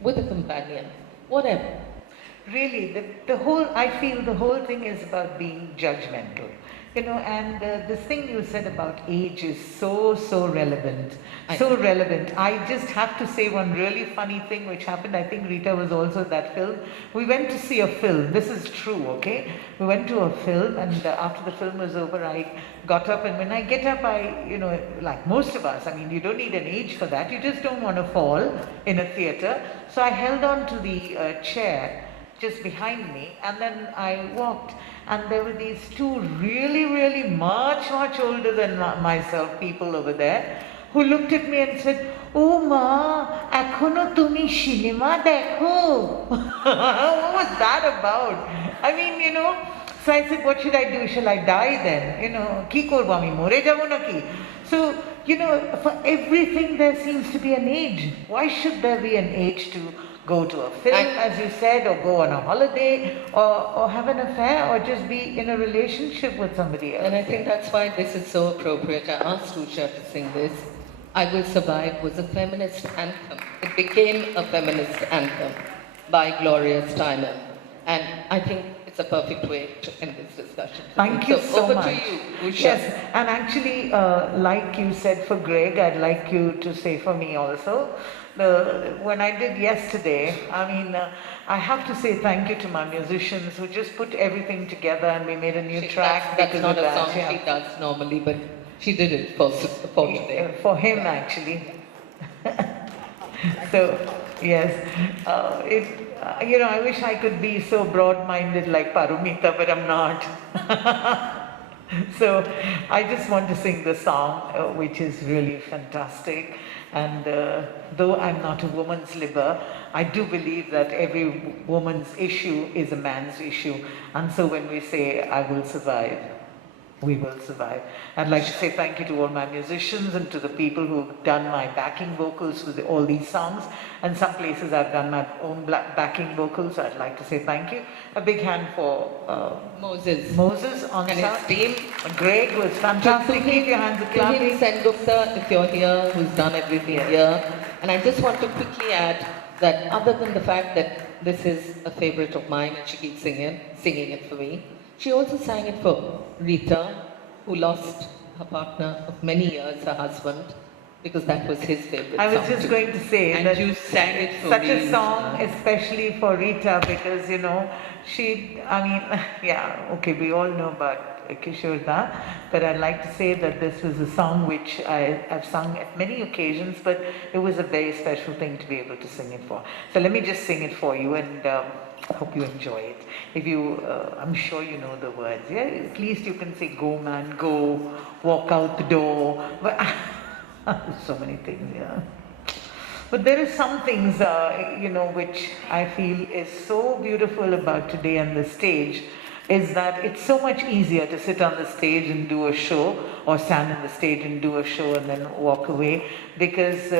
with a companion? Whatever. Really, I feel the whole thing is about being judgmental. You know, and this thing you said about age is so relevant. So relevant. I just have to say one really funny thing which happened. I think Rita was also at that film. We went to see a film. This is true, okay? We went to a film, and after the film was over, I got up, and when I get up, you know, like most of us, I mean, you don't need an age for that. You just don't want to fall in a theater. So I held on to the chair just behind me, and then I walked, and there were these two really much older than myself people over there who looked at me and said, "Oh ma, ekhono tumi cinema dekho." What was that about? I mean, you know, so I said, what should I do? Shall I die then? You know, ki korbo ami more jabo naki? So, you know, for everything there seems to be an age. Why should there be an age to go to a film, as you said, or go on a holiday, or have an affair, or just be in a relationship with somebody else? And I think that's why this is so appropriate. I asked Usha to sing this. I Will Survive was a feminist anthem. It became a feminist anthem by Gloria Steinem. And I think it's a perfect way to end this discussion. Thank you so over much. to you, Usha. Yes, and actually, like you said for Greg, I'd like you to say for me also. When I did yesterday, I mean, I have to say thank you to my musicians who just put everything together, and we made a new track. That's because not of a that, song yeah. she does normally, but she did it for today. For him, actually. So, yes, you know, I wish I could be so broad-minded like Parumita, but I'm not. So, I just want to sing the song, which is really fantastic. And though I'm not a woman's libber, I do believe that every woman's issue is a man's issue. And so when we say, I will survive, we will survive. I'd like to say thank you to all my musicians and to the people who've done my backing vocals with all these songs. And some places I've done my own backing vocals. I'd like to say thank you. A big hand for Moses on and sound. his team. Greg was fantastic. Keep your hands clapping. Sengupta, if you're here, who's done everything here. And I just want to quickly add that other than the fact that this is a favorite of mine and she keeps singing it for me, she also sang it for Rita, who lost her partner of many years, her husband, because that was his favorite I was song just too. going to say And that you sang it for such me. a song, especially for Rita, because yeah, okay, we all know about Kishore Da, but I'd like to say that this was a song which I've sung at many occasions, but it was a very special thing to be able to sing it for. So let me just sing it for you, and hope you enjoy it. If you, I'm sure you know the words. Yeah, at least you can say "Go man, go," walk out the door. But so many things, yeah. But there are some things, which I feel is so beautiful about today on the stage, is that it's so much easier to sit on the stage and do a show, or stand on the stage and do a show and then walk away, because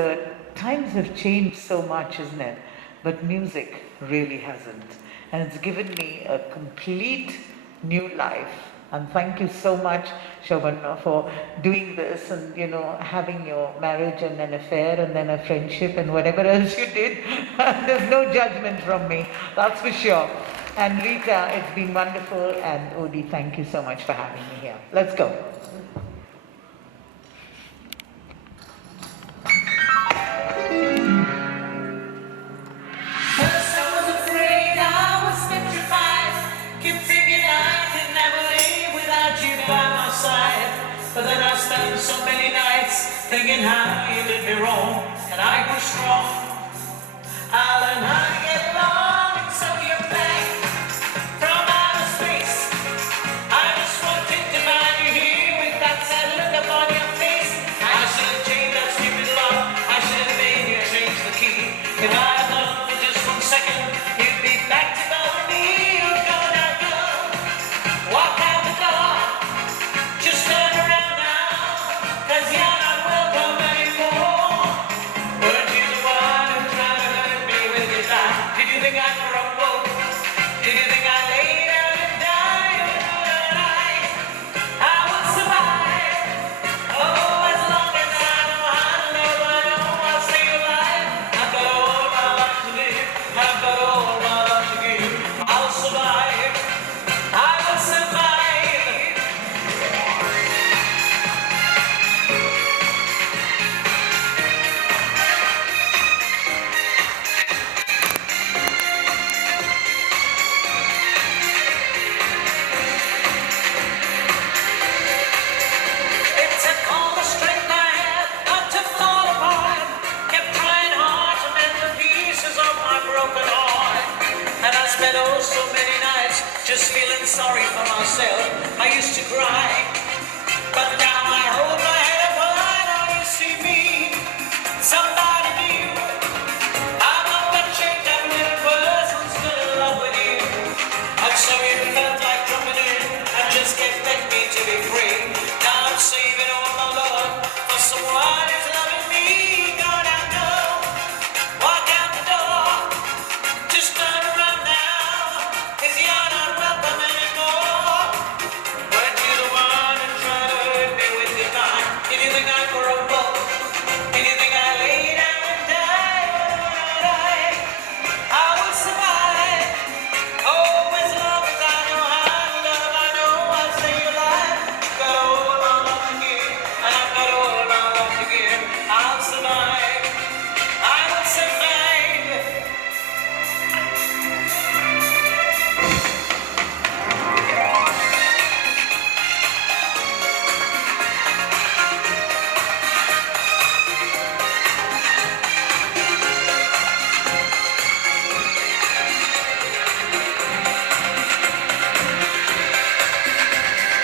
times have changed so much, isn't it? But music really hasn't. And it's given me a complete new life. And thank you so much, Sabarna, for doing this and, having your marriage and an affair and then a friendship and whatever else you did. There's no judgment from me, that's for sure. And Rita, it's been wonderful. And Odi, thank you so much for having me here. Let's go. First I was afraid, I was petrified. Kept thinking I could never live without you by my side. But then I spent so many nights thinking how you did me wrong, and I grew strong. I learned how to get along, and so you're back from outer space. I just wanted to find you here with that sad look upon your face. I should have changed that stupid lock. I should have made you change the key. If I had known for just 1 second, you'd be back to go with me. You're gonna go, walk out the door, just turn around now, 'cause you're not welcome anymore. Weren't you the one who tried to hurt me with your lie? Did you think I'd crumble? Did you think I'd lay down and die? I would survive. Oh, as long as I know how to love, I know I'll stay alive. I've got all my life to live. I've got all my life to give. I'll survive. I will survive. It took all the strength I had not to fall apart. Kept trying hard to mend the pieces of my broken heart. And I spent oh so many nights just feeling sorry for myself. I used to cry, but now I hold my head up high. Now you see me, somebody new. I'm not that changed, that little person still in love with you. And so you felt like jumping in and just expect me to be free. Now I'm saving all my love for someone who's loving me. Gonna go, walk out the door, just turn around now, 'cause you're not welcome anymore. Weren't you the one who tried to hurt me with your knife? Did you think I'd crumble? Did you think I'd lay down and die? I will survive. Oh, as long as I know how to love, I know I'll stay alive. Got all my love to give, and I've got all my love to give. I'll survive. I will survive.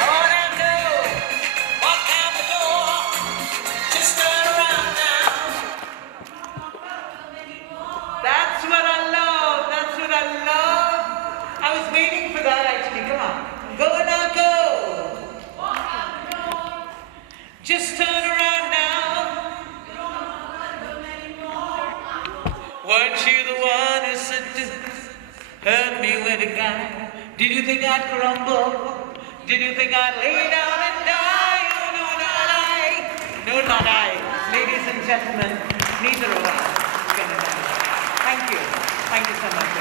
On and go, walk out the door, just turn around now. That's what I love. That's what I love. I was waiting for that actually. Come on. Go now, go. Just turn around now. Weren't you the one who said to hurt me with a gun? Did you think I'd crumble? Did you think I'd lay down and die? Oh, no, not I. No, not I. Ladies and gentlemen, neither of us is going to die. Thank you. Thank you so much.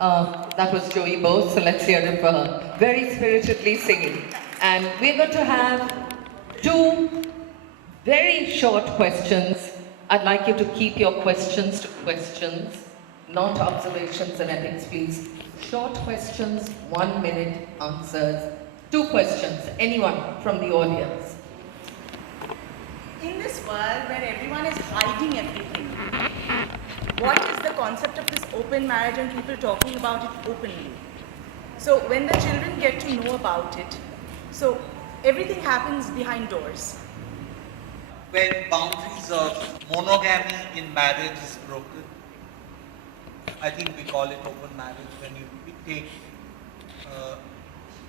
Uh, That was Joey Bose, so let's hear it for her. Very spiritedly singing. And we're going to have 2 very short questions. I'd like you to keep your questions to questions, not observations and ethics, please. Short questions, 1 minute answers. 2 questions, anyone from the audience. In this world where everyone is hiding everything, what is the concept of this open marriage and people talking about it openly? So when the children get to know about it, so everything happens behind doors. When boundaries of monogamy in marriage is broken, I think we call it open marriage, when you take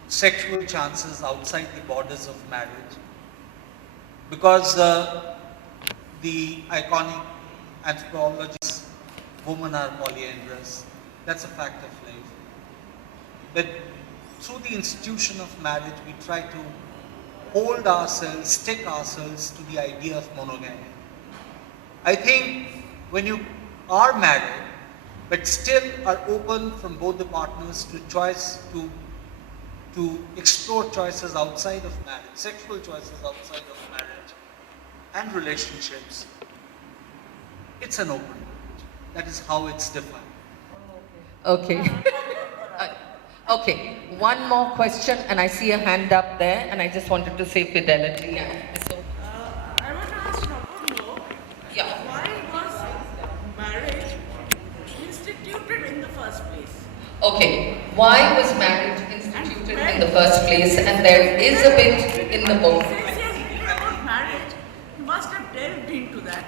sexual chances outside the borders of marriage. Because the iconic anthropologists, women are polyandrous, that's a fact of life. But through the institution of marriage, we try to hold ourselves, stick ourselves to the idea of monogamy. I think when you are married, but still are open from both the partners to choice, to explore choices outside of marriage, sexual choices outside of marriage, and relationships, it's an open marriage. That is how it's defined. Okay. Okay, one more question, and I see a hand up there, and I just wanted to say fidelity. So, I want to ask Shravan, yeah. why was marriage instituted in the first place? Okay, why was marriage instituted in the first place? And there is a bit in the book. Since you're reading about marriage, you must have delved into that.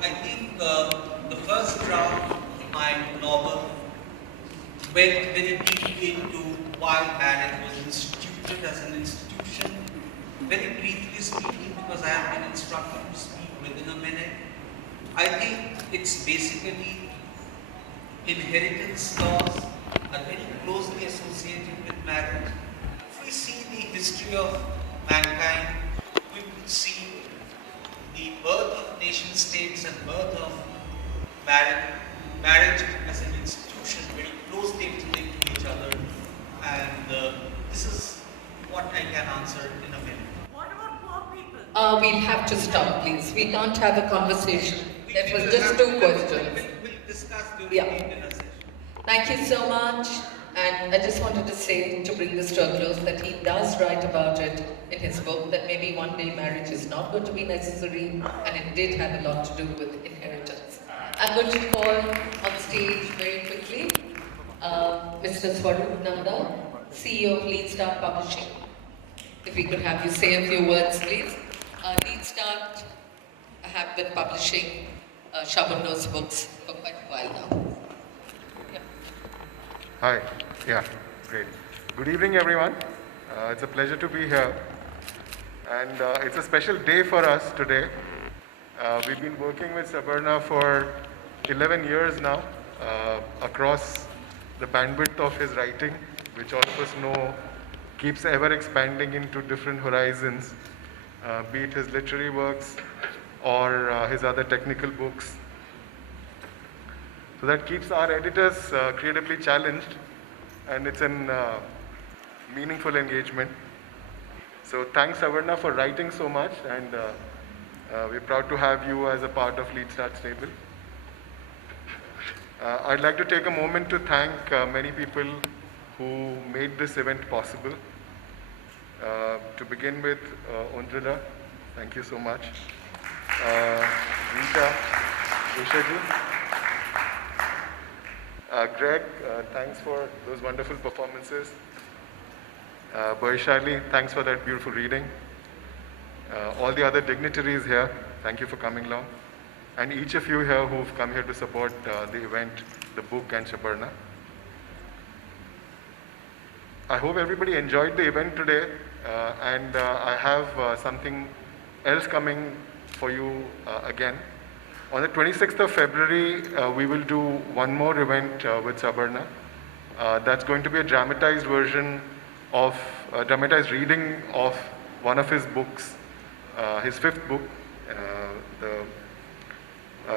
I think the first round of my novel went very deeply into why marriage was instituted as an institution. Very briefly speaking, because I have been instructed to speak within a minute, I think it's basically inheritance laws are very closely associated with marriage. If we see the history of mankind, we will see the birth of nation states and birth of marriage as an institution very closely linked to each other, and this is what I can answer in a minute. What about poor people? We'll have to stop, please. We can't have a conversation. That was just 2 questions. We'll discuss during Yeah. the dinner session. Thank you so much. And I just wanted to say, to bring this to a close, that he does write about it in his book, that maybe one day marriage is not going to be necessary, and it did have a lot to do with inheritance. I'm going to call on stage very quickly Mr. Swarup Nanda, CEO of Lead Start Publishing. If we could have you say a few words, please. Lead Start have been publishing Shabarna's books for quite a while now. Hi, yeah, great. Good evening, everyone. It's a pleasure to be here. And it's a special day for us today. We've been working with Sabarna for 11 years now, across the bandwidth of his writing, which all of us know keeps ever expanding into different horizons, be it his literary works or his other technical books. So that keeps our editors creatively challenged, and it's an meaningful engagement. So thanks, Sabarna, for writing so much, and we're proud to have you as a part of Lead Start stable. I'd like to take a moment to thank many people who made this event possible. To begin with, Undrila, thank you so much. Rita, Ushaji. Greg, thanks for those wonderful performances. Boishali, thanks for that beautiful reading. All the other dignitaries here, thank you for coming along. And each of you here who've come here to support the event, the book, and Sabarna. I hope everybody enjoyed the event today, and I have something else coming for you again. On the 26th of February, we will do one more event with Sabarna. That's going to be a dramatized version of, a dramatized reading of one of his books, his 5th book, the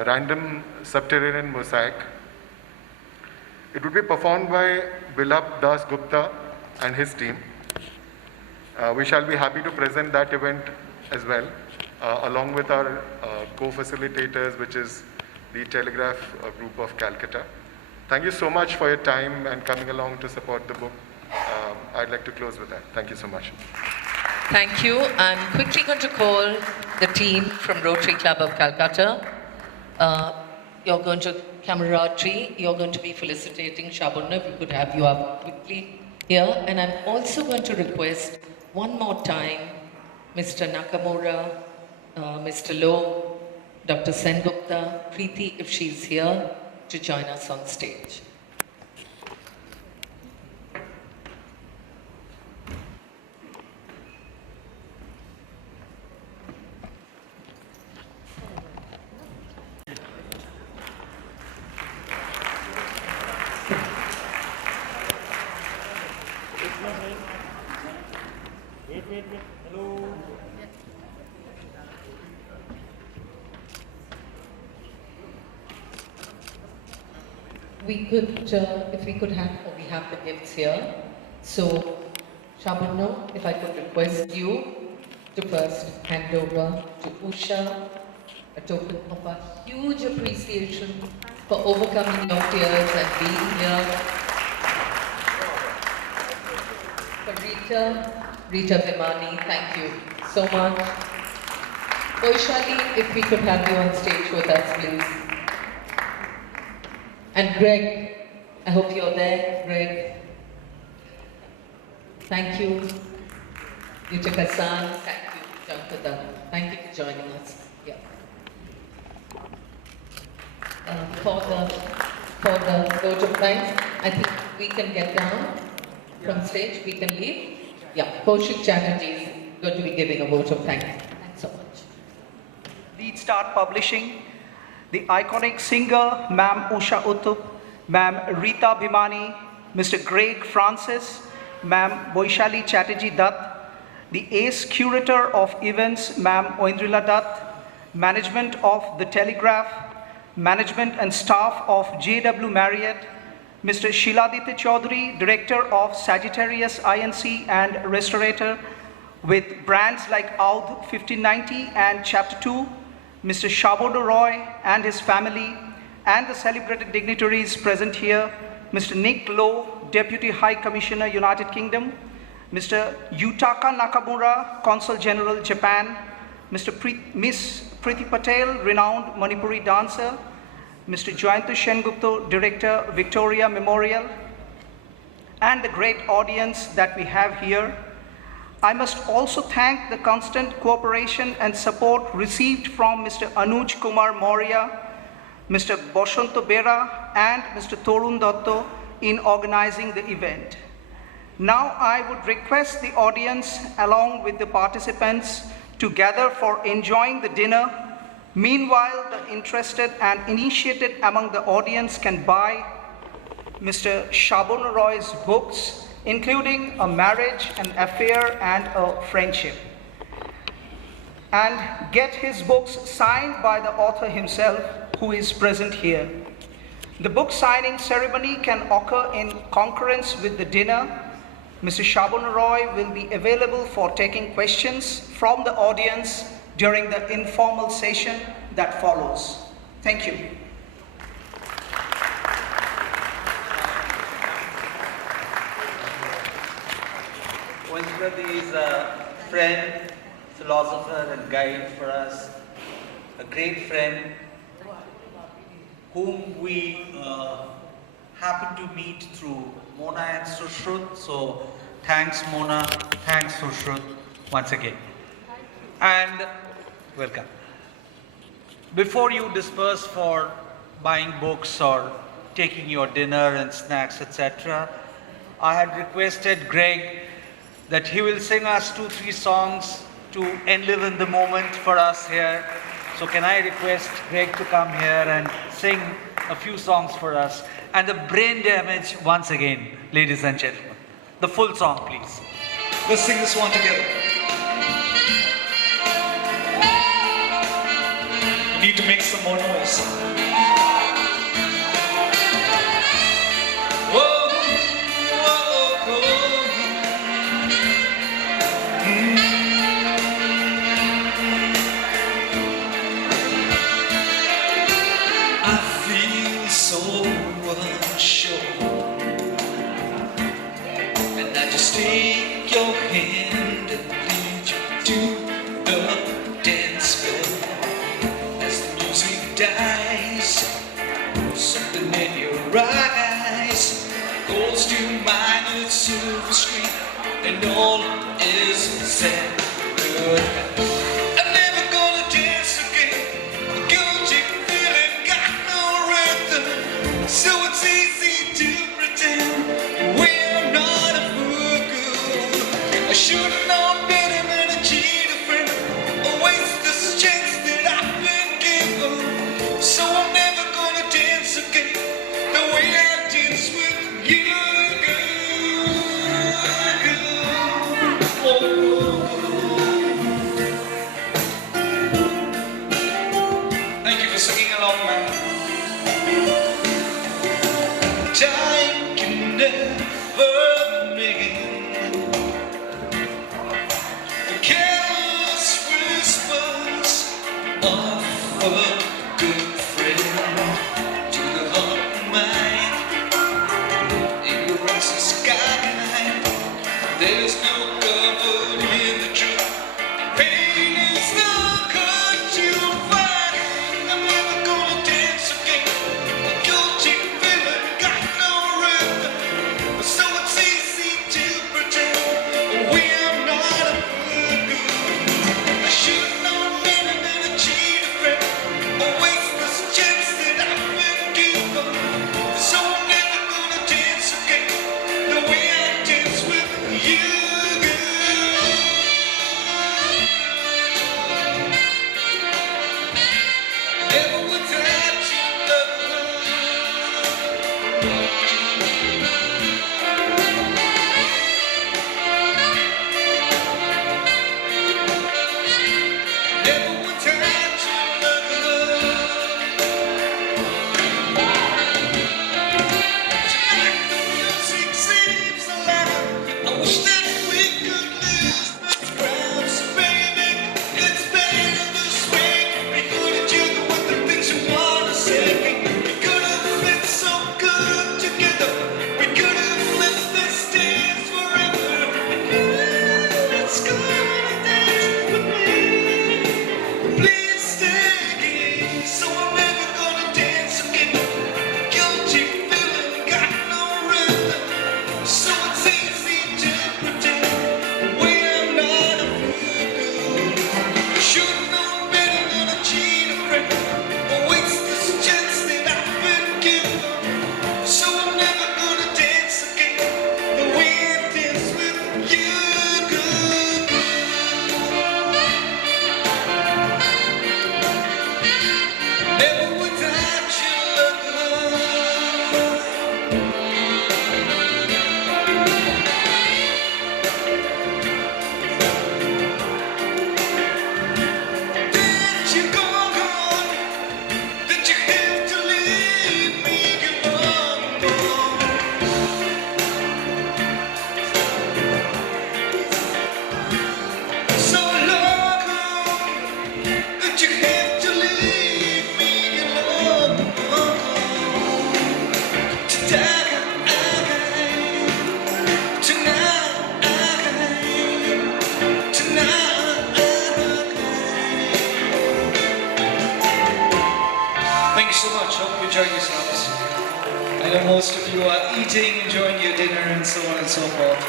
Random Subterranean Mosaic. It would be performed by Bilap Das Gupta and his team. We shall be happy to present that event as well, along with our co-facilitators, which is the Telegraph Group of Calcutta. Thank you so much for your time and coming along to support the book. I'd like to close with that. Thank you so much. Thank you. I'm quickly going to call the team from Rotary Club of Calcutta. You're going to camaraderie. You're going to be felicitating Sabarna. If we could have you up quickly here. And I'm also going to request one more time Mr. Nakamura, Mr. Low, Dr. Sengupta, Preeti, if she's here, to join us on stage. Hello. We could, if we could have, we have the gifts here. So, Sabarna, if I could request you to first hand over to Usha a token of our huge appreciation for overcoming your fears and being here. For Rita Vimani, thank you so much. Vaishali, if we could have you on stage with us, please. And Greg, I hope you're there, Greg. Thank you. Yuchika-san, thank you. Jankada, thank you for joining us. Yeah. For the vote of thanks, I think we can get down from stage, we can leave. Yeah, Kaushik Chatterjee is going to be giving a vote of thanks. Thanks so much. Lead Start Publishing, the iconic singer, Ma'am Usha Uttup, Ma'am Rita Bhimani, Mr. Greg Francis, Ma'am Vaishali Chatterjee Dutt, the ace curator of events, Ma'am Oindrila Dutt, management of The Telegraph, management and staff of JW Marriot, Mr. Shiladitya Chaudhary, director of Sagittarius INC and restaurator, with brands like Aud 1590 and Chapter 2, Mr. Sabarna Roy and his family, and the celebrated dignitaries present here, Mr. Nick Lowe, Deputy High Commissioner, United Kingdom, Mr. Yutaka Nakamura, Consul General, Japan, Miss Preeti Patel, renowned Manipuri dancer, Mr. Joyantu Shengupta, Director, Victoria Memorial, and the great audience that we have here. I must also thank the constant cooperation and support received from Mr. Anuj Kumar Maurya, Mr. Boshanto Bera, and Mr. Torun Dotto in organizing the event. Now I would request the audience along with the participants to gather for enjoying the dinner. Meanwhile, the interested and initiated among the audience can buy Mr. Sabarna Roy's books, including A Marriage, an Affair, and a Friendship, and get his books signed by the author himself, who is present here. The book signing ceremony can occur in concurrence with the dinner. Mr. Sabarna Roy will be available for taking questions from the audience during the informal session that follows. Thank you. Vaishnavi is a friend, philosopher and guide for us, a great friend whom we happened to meet through Mona and Sushrut. So thanks Mona, thanks Sushrut once again. And welcome. Before you disperse for buying books or taking your dinner and snacks, etc., I had requested Greg that he will sing us 2-3 songs to enlive in the moment for us here. So can I request Greg to come here and sing a few songs for us? And the brain damage once again, ladies and gentlemen. The full song, please. Let's sing this one together. You need to make some more noise. to the dance floor. As the music dies, something in your eyes calls to mind a silver screen, and all is said goodbye. I'm never gonna dance again. Guilty feeling got no rhythm, so it's easy to pretend we're not a fool good. I should have known better than to cheat a friend or waste this chance that I've been given. So I'm never gonna dance again the way I dance with you, girl. Thank you for singing along, man. Time can never mend the careless whispers of a good friend to the heart and mind. Ignorance is skyline. There's no comfort in the truth. Pain is the cut you find. I'm never gonna dance again. Guilty feeling got no rhythm, so it's easy to pretend we are not a fool. I should have known better than to cheat a friend or waste this chance that I've been given. So I'm never gonna dance again the way I dance with you, girl. Never without your love. Never without your love. Tonight the music seems alive. I wish that we could lose the crowd. So baby, it's better this way. Be good at you with the things you wanna say. We could have been so good together. We could have left this dance forever. Let's go and dance with me. Please stay again. So I'm never gonna dance again. Guilty feeling got no rhythm, so it's easy to pretend we're not a fool. Should've known better than to cheat a friend or waste this chance that I've been given. So I'm never gonna dance again the way I dance with you, girl. Never without your love. Did you go on? Did you have to leave me alone? So long that you have to leave me alone. Thank you so much. Hope you enjoyed yourselves. I know most of you are eating, enjoying your dinner, and so on and so forth.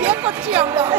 Ye ko chi ang lo.